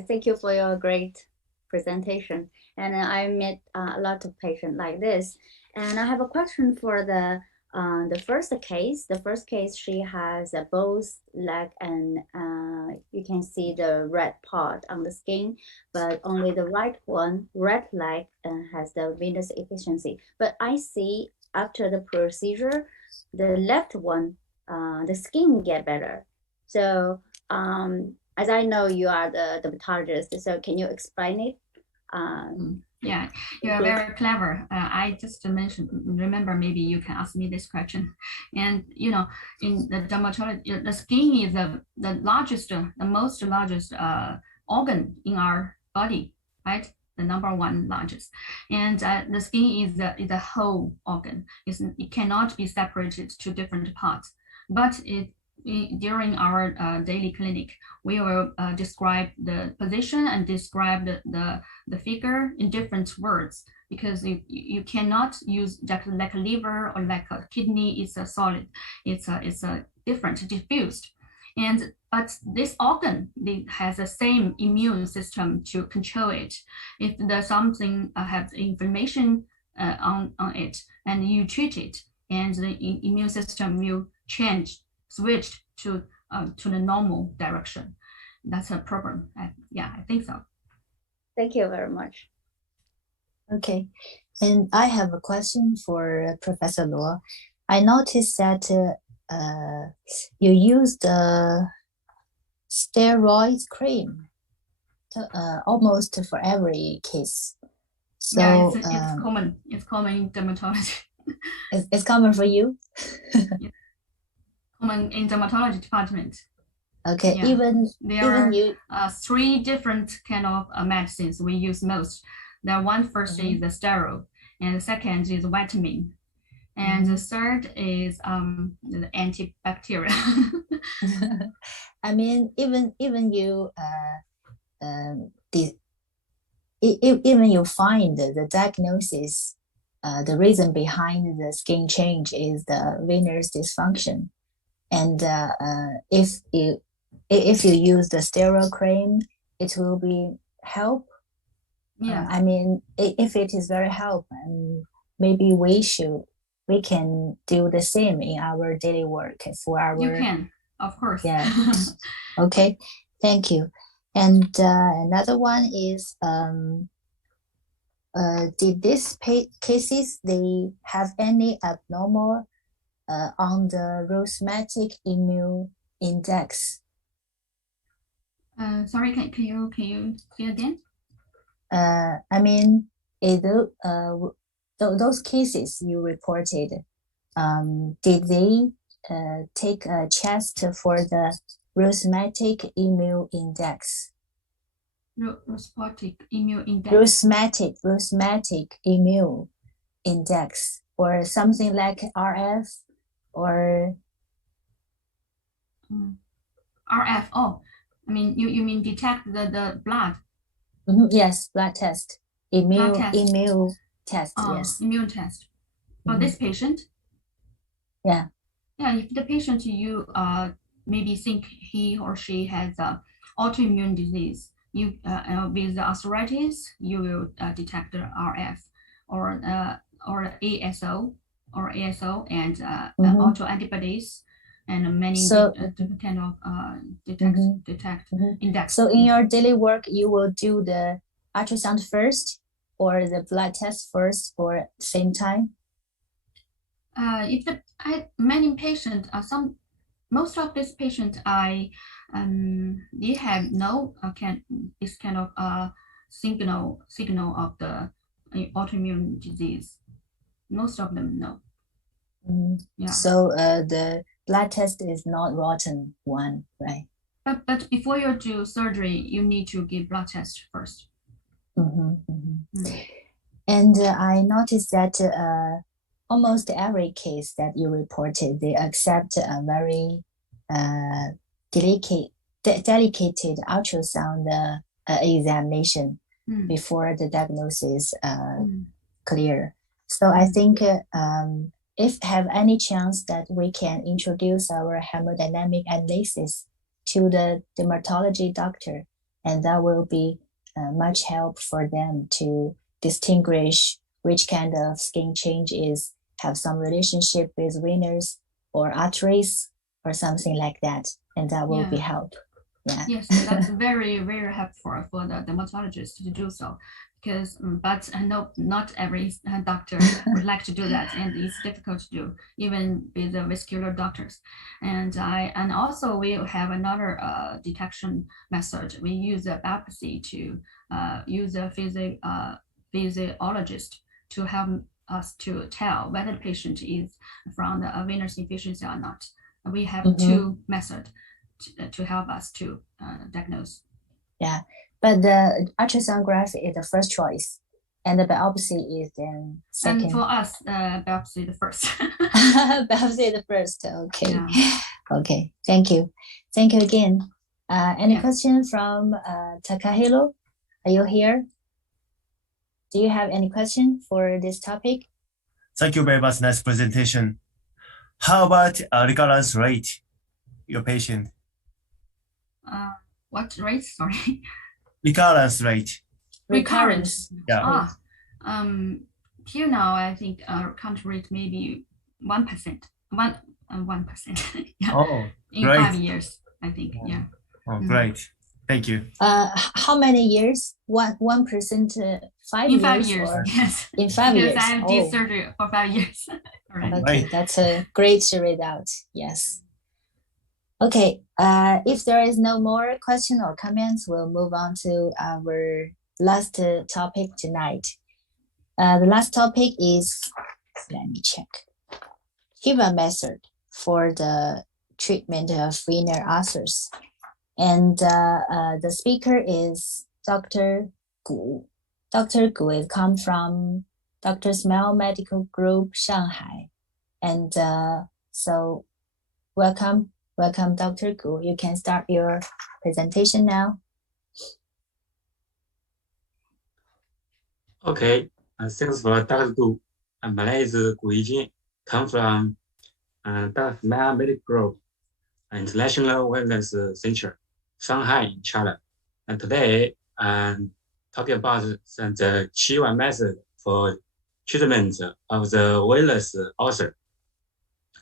Thank you for your great presentation. And I met a lot of patients like this. And I have a question for the first case. The first case, she has both leg and you can see the red part on the skin, but only the right one, red leg, has the venous efficiency. But I see after the procedure, the left one, the skin get better. So as I know you are the dermatologist, so can you explain it? Yeah, you are very clever. I just remember maybe you can ask me this question. And you know, in the dermatology, the skin is the largest, the most largest organ in our body, right? The number one largest. And the skin is the whole organ. It cannot be separated to different parts. But during our daily clinic, we will describe the position and describe the figure in different words, because you cannot use like a liver or like a kidney. It's a solid, it's a different, diffused. But this organ has the same immune system to control it. If there's something has inflammation on it, and you treat it, and the immune system will switch to the normal direction. That's a problem. Yeah, I think so. Thank you very much. Okay, and I have a question for Professor Luo. I noticed that you used steroid cream almost for every case. So yeah, it's common. It's common in dermatology. It's common for you? Common in dermatology department. Okay, yeah. even there are 3 different kind of medicines we use most. The one first is the steroid, and the second is vitamin, and the third is the antibacterial. I mean, even you even you find the diagnosis, the reason behind the skin change is the venous dysfunction, and if you use the steroid cream, it will be help. Yeah. I mean, if it is very help, maybe we can do the same in our daily work for our. You can, of course. Yeah. Okay. Thank you. And another one is, did these cases they have any abnormal on the rheumatic immune index? Sorry, can you say again? I mean, those cases you reported, did they take a test for the rheumatic immune index? Rheumatic immune index. Rheumatic immune index, or something like RF, or RF. Oh, I mean you mean detect the blood? Yes, blood test. Immune test. Yes. Immune test for this patient. Yeah. Yeah, if the patient you maybe think he or she has autoimmune disease, you with the arthritis, you will detect the RF or ASO and autoantibodies and many different kind of detect index. So in your daily work, you will do the ultrasound first or the blood test first or same time? If many patients, most of these patients, they have no this kind of signal of the autoimmune disease. Most of them no. Yeah. So the blood test is not rotten one, right? But before you do surgery, you need to give blood test first. And I noticed that almost every case that you reported, they accept a very delicate ultrasound examination before the diagnosis clear. So I think if have any chance that we can introduce our hemodynamic analysis to the dermatology doctor, and that will be much help for them to distinguish which kind of skin change is have some relationship with venous or arteries or something like that, and that will be help. Yeah. Yes, that's very, very helpful for the dermatologist to do so, because but no, not every doctor would like to do that, and it's difficult to do even with the vascular doctors. And also we have another detection method. We use a biopsy to use a physiologist to help us to tell whether the patient is from the venous insufficiency or not. We have two methods to help us to diagnose. Yeah, but the ultrasonography is the first choice, and the biopsy is then second. And for us, biopsy the first. Biopsy the first. Okay. Yeah. Okay. Thank you. Thank you again. Any question from Takahiro? Are you here? Do you have any question for this topic? Thank you very much. Nice presentation. How about recurrence rate? Your patient. What rate? Sorry. Recurrence rate. Recurrence. Yeah. Till now, I think recurrence rate maybe 1%. 1%. Yeah. Oh, in great. 5 years, I think. Yeah. Oh, great. Thank you. How many years? 1%, 5 in years? 5 years, Or yes. In 5 years. Because I did surgery for 5 years. Okay, that's a great result. Yes. Okay, if there is no more question or comments, we'll move on to our last topic tonight. The last topic is, let me check, Shiva method for the treatment of venous ulcers. And the speaker is Dr. Gu. Dr. Gu is come from Dr. Smile Medical Group, Shanghai. And so welcome, Dr. Gu. You can start your presentation now. Okay, thanks for Dr. Gu. My name is Gu Yijin, come from Dr. Smile Medical Group, International Wellness Center, Shanghai, China. And today, I'm talking about the Chiwa method for treatment of the venous ulcer.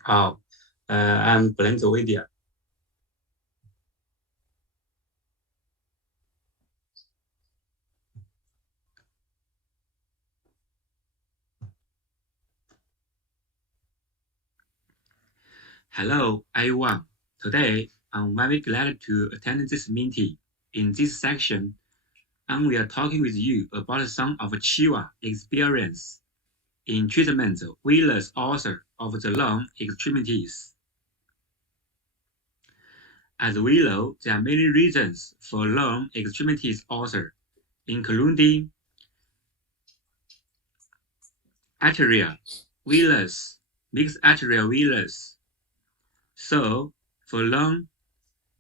I'm playing the video. Hello, everyone. Today, I'm very glad to attend this meeting. In this section, we are talking with you about some of Chiwa experience in treatment of venous ulcer of the lung extremities. As we know, there are many reasons for lung extremities ulcer, including arterial, venous, mixed arterial venous. So, for lung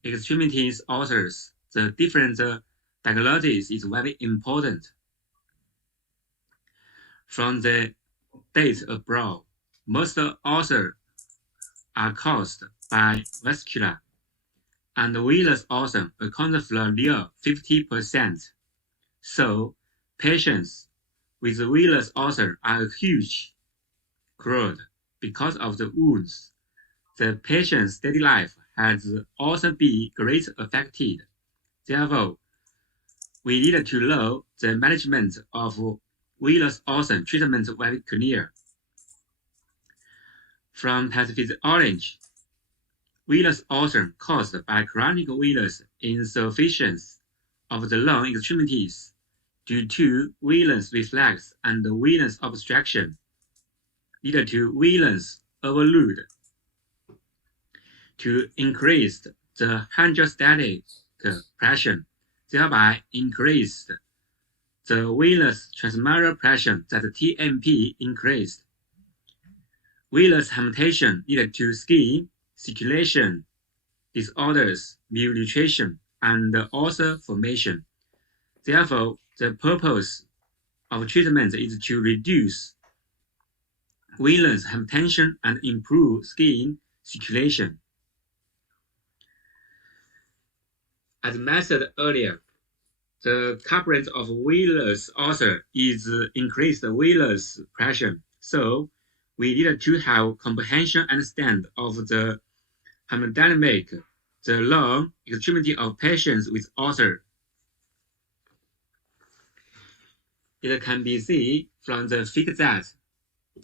extremities ulcers, the different diagnosis is very important. From the data above, most ulcers are caused by vascular, and venous ulcer accounts for near 50%. So, patients with venous ulcer are a huge crowd because of the wounds. The patient's daily life has also been greatly affected. Therefore, we need to know the management of venous ulcer treatment very clear. From pathophysiology, venous ulcer caused by chronic venous insufficiency of the lung extremities due to venous reflux and venous obstruction lead to venous overload to increase the hydrostatic pressure, thereby increase the venous transmural pressure that TMP increased. Venous herniation lead to skin, circulation, disorders, malnutrition, and ulcer formation. Therefore, the purpose of treatment is to reduce venous hypertension and improve skin circulation. As mentioned earlier, the culprit of venous ulcer is increased venous pressure. So we need to have comprehensive understanding of the hemodynamic, the lung extremity of patients with ulcer. It can be seen from the figure that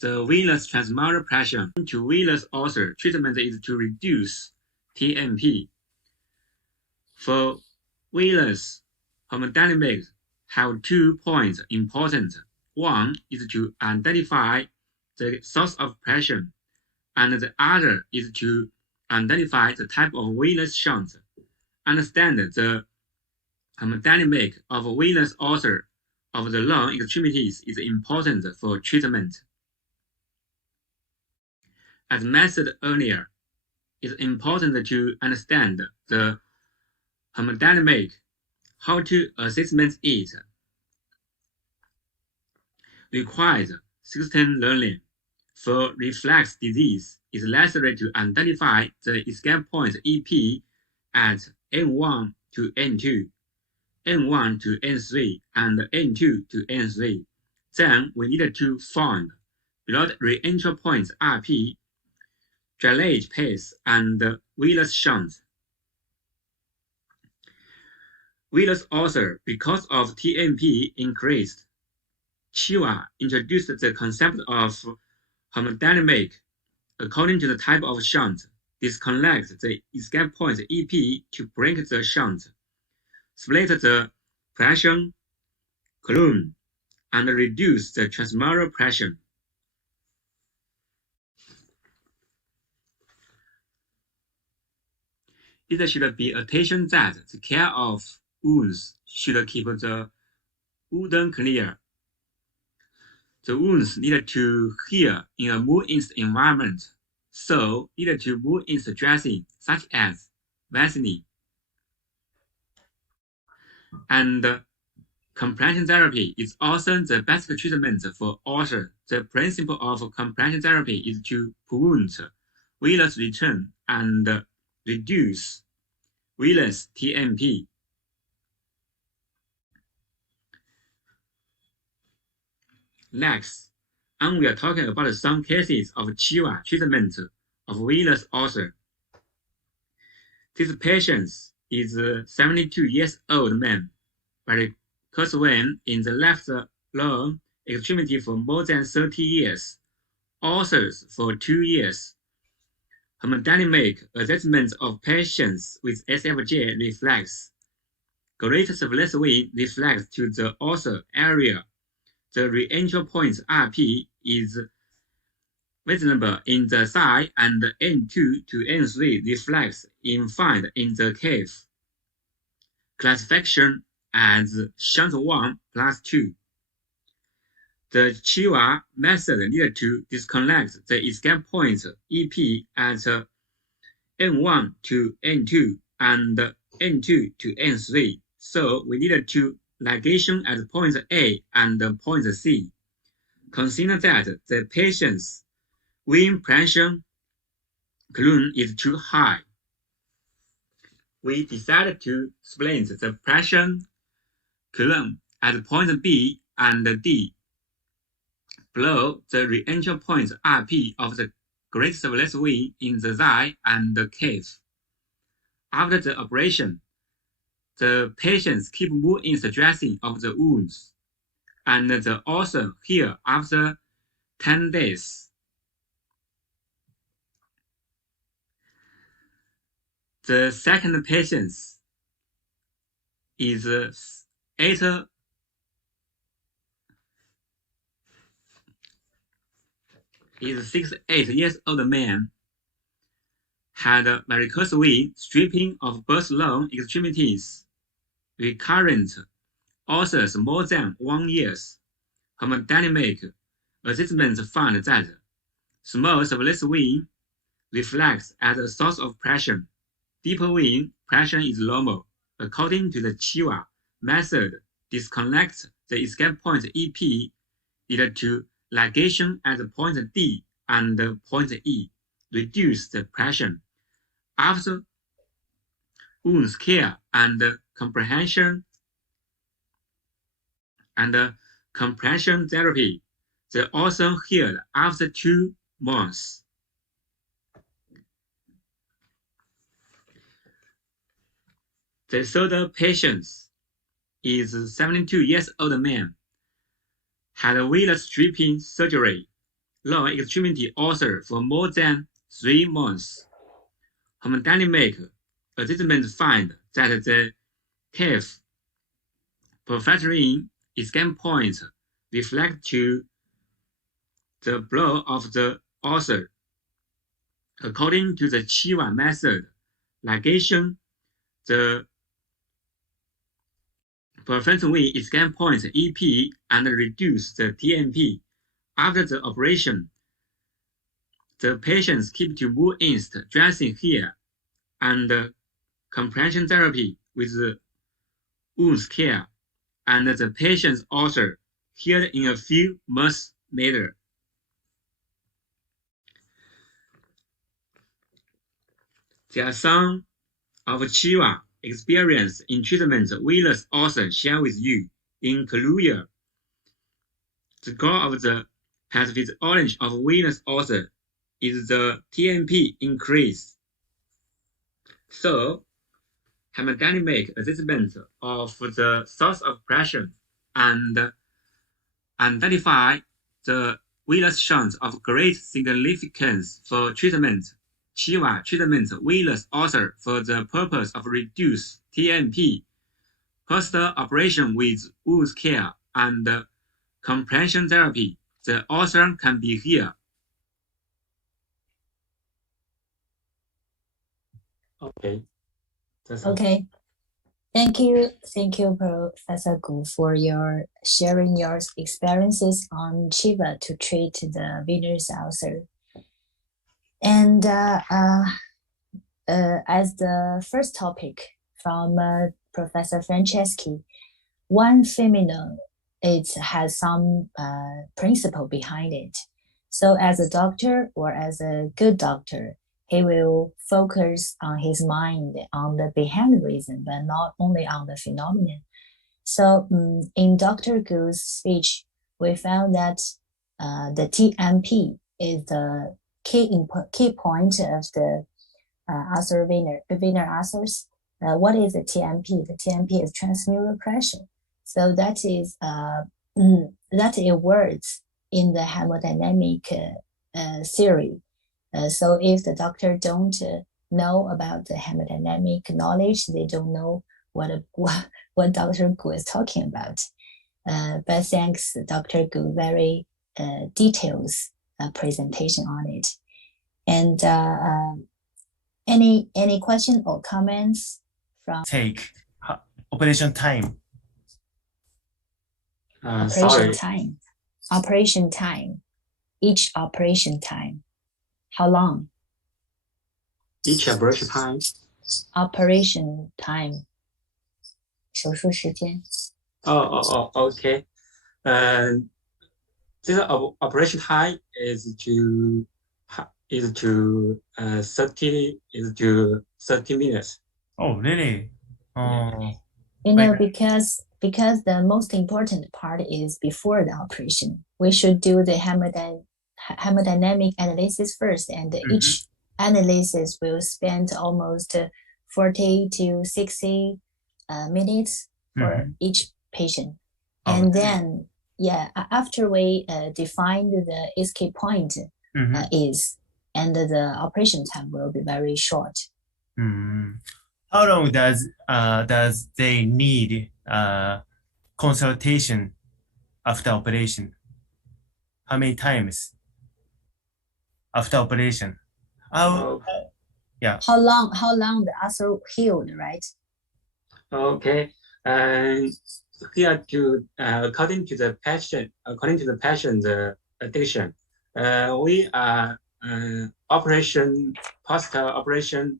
the venous transmural pressure into venous ulcer treatment is to reduce TMP. For venous hemodynamics have 2 points important. One is to identify the source of pressure, and the other is to identify the type of venous shunt. Understand the hemodynamic of venous ulcer of the lung extremities is important for treatment. As mentioned earlier, it's important to understand the hemodynamic, how to assessment it. Requires system learning. For reflex disease, it's necessary to identify the escape point EP at N1 to N2, N1 to N3, and N2 to N3. Then we need to find blood re-entry points RP, drainage pace, and venous shunt. Venous ulcer, because of TMP increased, Chiwa introduced the concept of hemodynamic. According to the type of shunt, disconnect the escape point EP to break the shunt, split the pressure column, and reduce the transmural pressure. It should be attention that the care of wounds should keep the wound clear. The wounds need to heal in a moist environment, so need to moist dressing such as Vaseline. And compression therapy is also the best treatment for ulcer. The principle of compression therapy is to prevent venous return and reduce venous TMP. Next, we are talking about some cases of Chiwa treatment of venous ulcer. This patient is a 72 years old man, varicose vein in the left lung extremity for more than 30 years, ulcers for 2 years. Hemodynamic assessment of patients with SFJ reflex. Greater venous vein reflects to the ulcer area. The re-entry point RP is visible in the thigh, and N2 to N3 reflex found in the cave. Classification as shunt 1 plus 2. The Chiwa method needed to disconnect the escape point EP at N1 to N2 and N2 to N3. So we needed to ligation at point A and point C. Consider that the patient's vein pressure column is too high. We decided to split the pressure column at point B and D below the re-entry point RP of the great venous vein in the thigh and the cave. After the operation, the patients keep moist dressing of the wounds, and the ulcer heal after 10 days. The second patient is 8 years old man, had varicose vein stripping of both lung extremities, recurrent ulcers more than 1 year. Hemodynamic assessment found that small venous vein reflects as a source of pressure. deep vein pressure is normal. According to the Chiwa method, disconnect the escape point EP lead to ligation at point D and point E, reduce the pressure. After wound care and compression therapy, the ulcer healed after 2 months. The third patient is a 72-year-old man, had venous stripping surgery, lower extremity ulcer for more than 3 months. Hemodynamic assessment find that the cave perforating escape point reflect to the blow of the ulcer. According to the Chiwa method, ligation the perforating escape point EP and reduce the TMP. After the operation, the patients keep to wound dressing here and compression therapy with wound care, and the patient's ulcer healed in a few months later. There are some of Chiwa experience in treatment venous ulcer share with you. In Korea, the goal of the pathophysiology of venous ulcer is the TMP increase. So, hemodynamic assessment of the source of pressure and identify the venous shunt of great significance for treatment. Chiwa treatment venous ulcer for the purpose of reduce TMP, post-operation with wound care and compression therapy. The ulcer can be healed. Okay. Okay. Thank you, Professor Gu, for your sharing your experiences on Chiva to treat the venous ulcer. And as the first topic from Professor Franceschi, one phenomenon, it has some principle behind it. So as a doctor or as a good doctor, he will focus on his mind on the behind reason, but not only on the phenomenon. So in Dr. Gu's speech, we found that the TMP is the key point of the ulcer venous ulcers. What is the TMP? The TMP is transmural pressure. So that is words in the hemodynamic theory. So if the doctor don't know about the hemodynamic knowledge, they don't know what Dr. Gu is talking about. But thanks Dr. Gu, very details presentation on it. And any question or comments from take operation time? Operation time. Each operation time. How long? Each operation time. Operation time. 手术时间. Okay. This operation time is to 30 minutes. Oh, really? Oh. You know, because the most important part is before the operation. We should do the hemodynamic analysis first, and each analysis will spend almost 40 to 60 minutes for each patient. And then, after we define the escape point is, and the operation time will be very short. How long does they need consultation after operation? How many times after operation? How long the ulcer healed, right? Okay. Here according to the patient addiction, we are post operation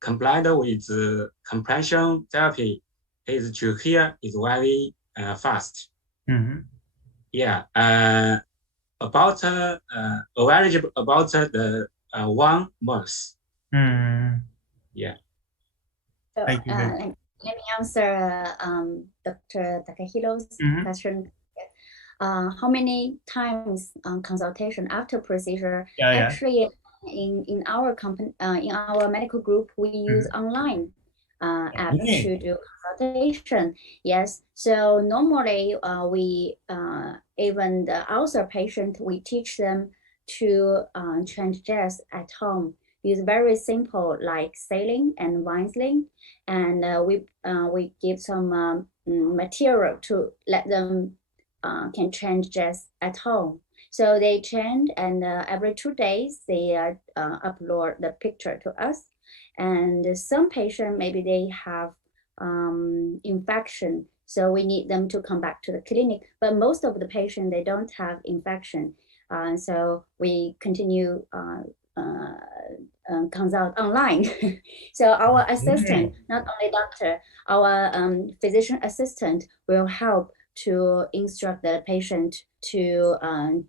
combined with compression therapy is to heal is very fast. Yeah. About average about the 1 month. Yeah. So, Thank you. let me answer Dr. Takahiro's question. How many times consultation after procedure? Actually, in our company, in our medical group, we use online app to do consultation. Yes. So normally, we even the ulcer patient, we teach them to change jazz at home. Use very simple like saline and Vaseline, and we give some material to let them can change just at home. So they change, and every 2 days they upload the picture to us. And some patient maybe they have infection, so we need them to come back to the clinic. But most of the patient they don't have infection, so we continue consult online. So our assistant, not only doctor, our physician assistant will help to instruct the patient to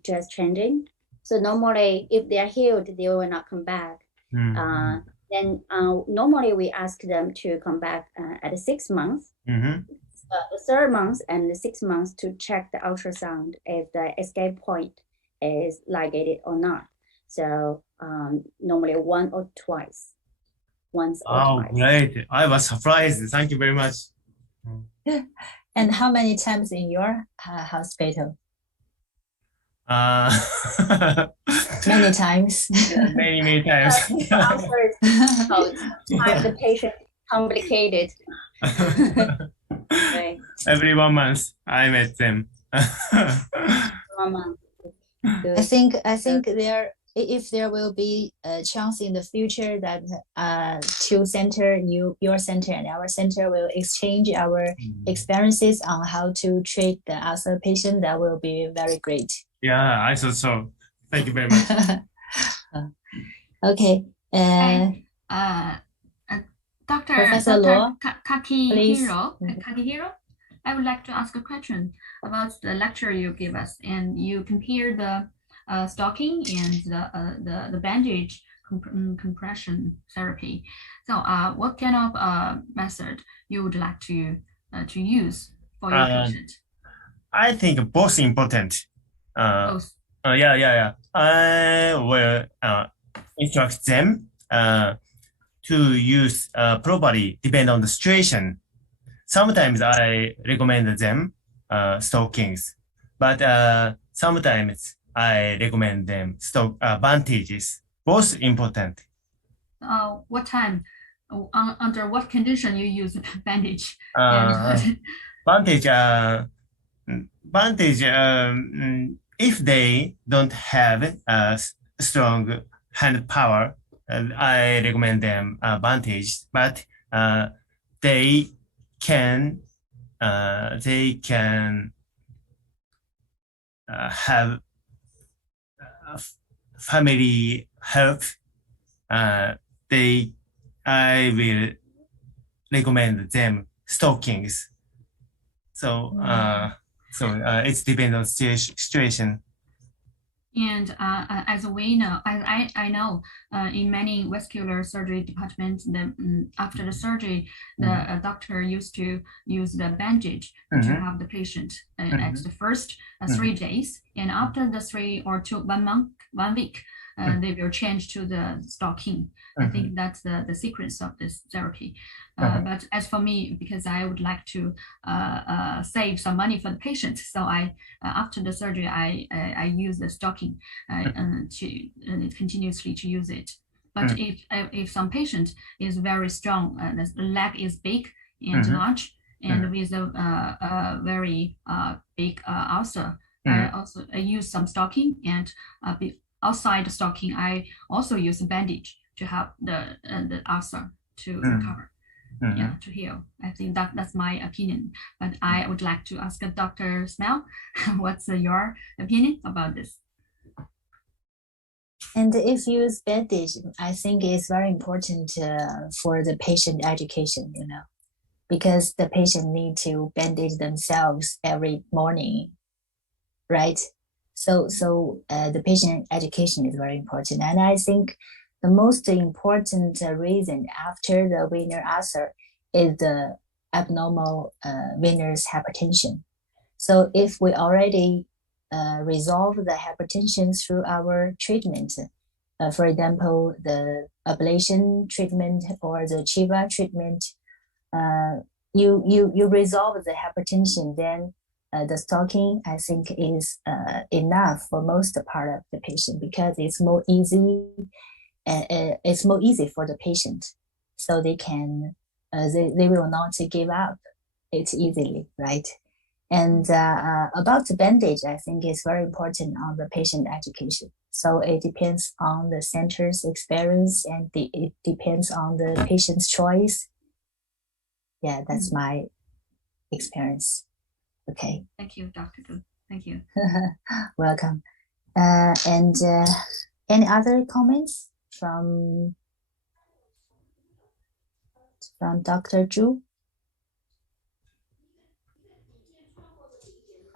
just changing. So normally, if they are healed, they will not come back. Then normally we ask them to come back at 6 months, the 3rd month and the 6th month to check the ultrasound if the escape point is ligated or not. So normally once or twice. Oh, great. I was surprised. Thank you very much. And how many times in your hospital? Many times. Many times. Sometimes the patient complicated. Right. Every 1 month, I met them. 1 month. Good. I think if there will be a chance in the future that two center, your center and our center will exchange our experiences on how to treat the ulcer patient, that will be very great. Yeah, I thought so. Thank you very much. Okay. Professor Luo, Kakihiro, I would like to ask a question about the lecture you gave us, and you compare the stocking and the bandage compression therapy. So what kind of method you would like to use for your patient? I think both important. Both. Yeah. I will instruct them to use properly, depend on the situation. Sometimes I recommend them stockings, but sometimes I recommend them bandages. Both important. What time? Under what condition you use bandage? Bandage. If they don't have strong hand power, I recommend them bandage. But they can have family help. I will recommend them stockings. So it depends on situation. And as we know, I know, in many vascular surgery departments, after the surgery, the doctor used to use the bandage to have the patient at the first 3 days, and after the 3 or 1 week, they will change to the stocking. I think that's the sequence of this therapy. But as for me, because I would like to save some money for the patient, so I after the surgery I use the stocking to continuously to use it. But if some patient is very strong, the leg is big and large, and with a very big ulcer, I use some stocking, and outside the stocking, I also use a bandage to help the ulcer to recover, to heal. I think that's my opinion. But I would like to ask Dr. Smell, what's your opinion about this? And if you use bandage, I think it's very important for the patient education, because the patient need to bandage themselves every morning, right? So the patient education is very important. And I think the most important reason after the venous ulcer is the abnormal venous hypertension. So if we already resolve the hypertension through our treatment, for example, the ablation treatment or the Chiva treatment, you resolve the hypertension, then the stocking, I think, is enough for most part of the patient, because it's more easy. It's more easy for the patient, so they can they will not give up it easily, right? And about the bandage, I think it's very important on the patient education. So it depends on the center's experience, and it depends on the patient's choice. Yeah, that's my experience. Okay. Thank you, Dr. Du. Thank you. Welcome. And any other comments from Dr. Zhu?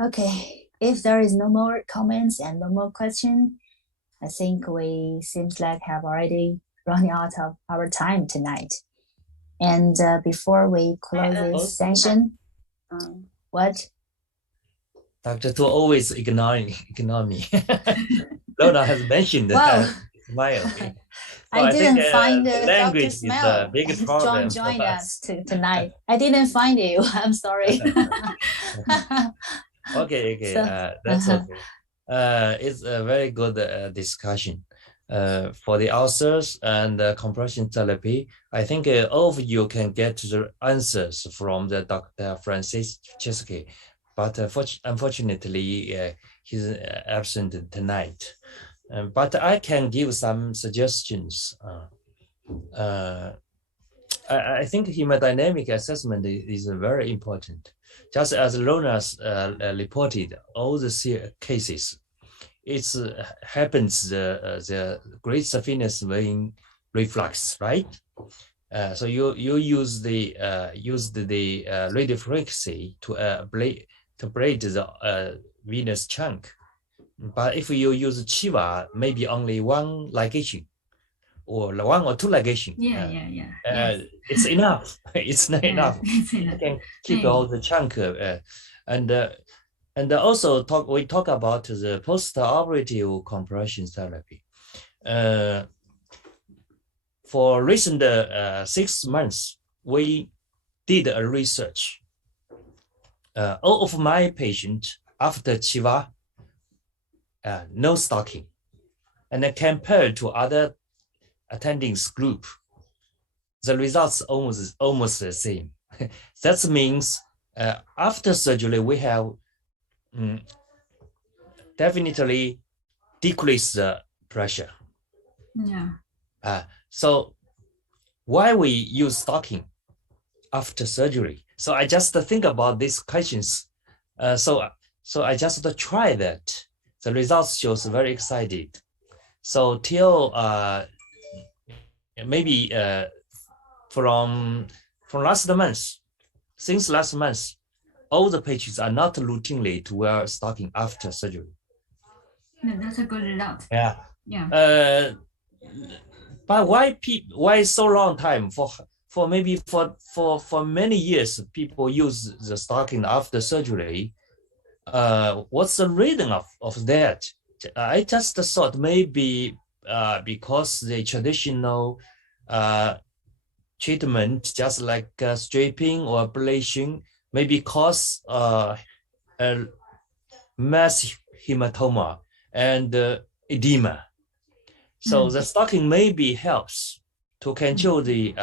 Okay, if there is no more comments and no more question, I think we seems like have already running out of our time tonight. And before we close this session, what? Dr. Tu always ignore me. Lona has mentioned that. Smile. So I didn't find the language Dr. Smell. is a big problem. Joined us tonight. I didn't find you. I'm sorry. Okay. So, that's okay. It's a very good discussion. For the ulcers and compression therapy, I think all of you can get the answers from the Dr. Francis Chesky, but unfortunately, he's absent tonight. But I can give some suggestions. I think hemodynamic assessment is very important. Just as Lona's reported all the cases, it happens the great saphenous vein reflux, right? So you use the radiofrequency to ablate the venous chunk. But if you use Chiva, maybe only one ligation or one or two ligation. Yes. It's enough. It's not enough. You can keep all the chunk. And also we talk about the post-operative compression therapy. For recent 6 months, we did a research. All of my patients after Chiva, no stocking, and then compared to other attendings group, the results almost the same. That means after surgery we have definitely decreased the pressure. So why we use stocking after surgery? So I just think about these questions. So I just try that. The results shows very excited. So till maybe from last month, since last month, all the patients are not routinely to wear stocking after surgery. That's a good result. Yeah. But why so long time for maybe for many years people use the stocking after surgery? What's the reason of that? I just thought maybe because the traditional treatment, just like stripping or ablation, maybe cause mass hematoma and edema. So the stocking maybe helps to control the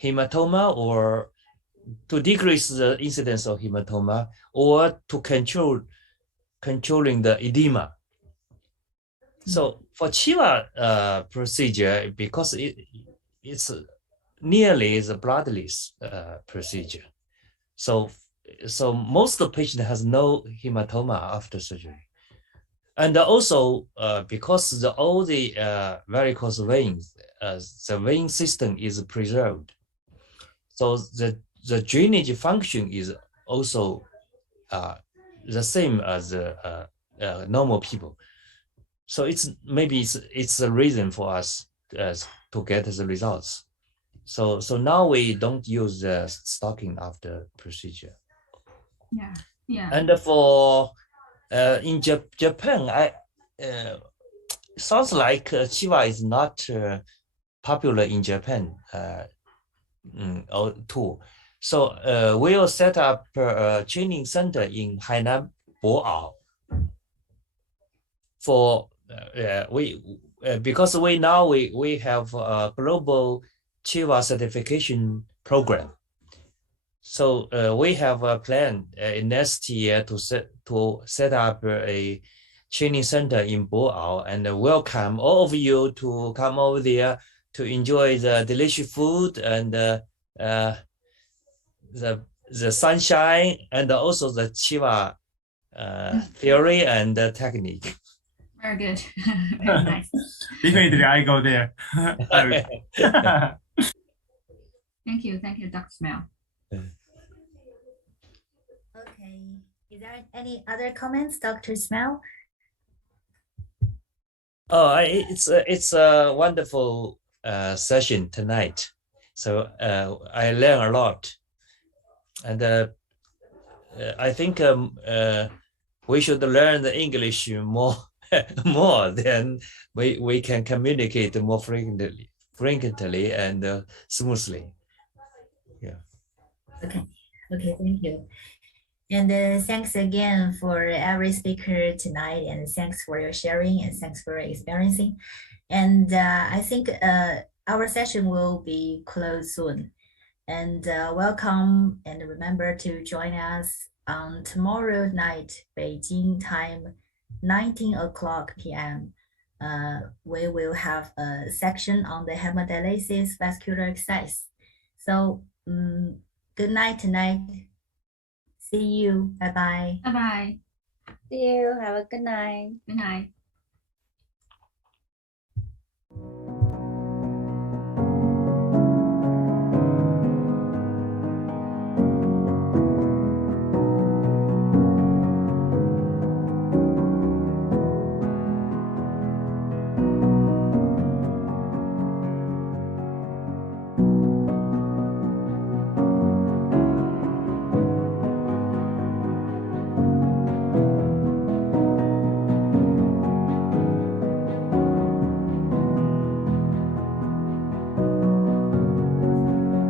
hematoma, or to decrease the incidence of hematoma, or to controlling the edema. So for Chiva procedure, because it's nearly the bloodless procedure, so most of the patient has no hematoma after surgery. And also, because all the varicose veins, the vein system is preserved, so the drainage function is also the same as normal people. So maybe it's a reason for us to get the results. So now we don't use the stocking after procedure. Yeah. And for in Japan, sounds like Chiva is not popular in Japan too. So we will set up a training center in Hainan Boao for because we have a global Chiva certification program. So we have a plan next year to set up a training center in Boao, and welcome all of you to come over there to enjoy the delicious food and the sunshine, and also the Chiva theory and technique. Very good. Very nice. Definitely, I go there. Thank you, Dr. Smell. Okay. Is there any other comments, Dr. Smell? Oh, it's a wonderful session tonight. So I learned a lot, and I think we should learn the English more more, then we can communicate more frequently and smoothly. Yeah. Okay, thank you. And thanks again for every speaker tonight, and thanks for your sharing, and thanks for your experiencing. And I think our session will be closed soon. And welcome, and remember to join us on tomorrow night, Beijing time, 19 o'clock p.m. We will have a section on the hemodialysis vascular exercise. So good night tonight. See you. Bye-bye. Bye-bye. See you. Have a good night. Good night.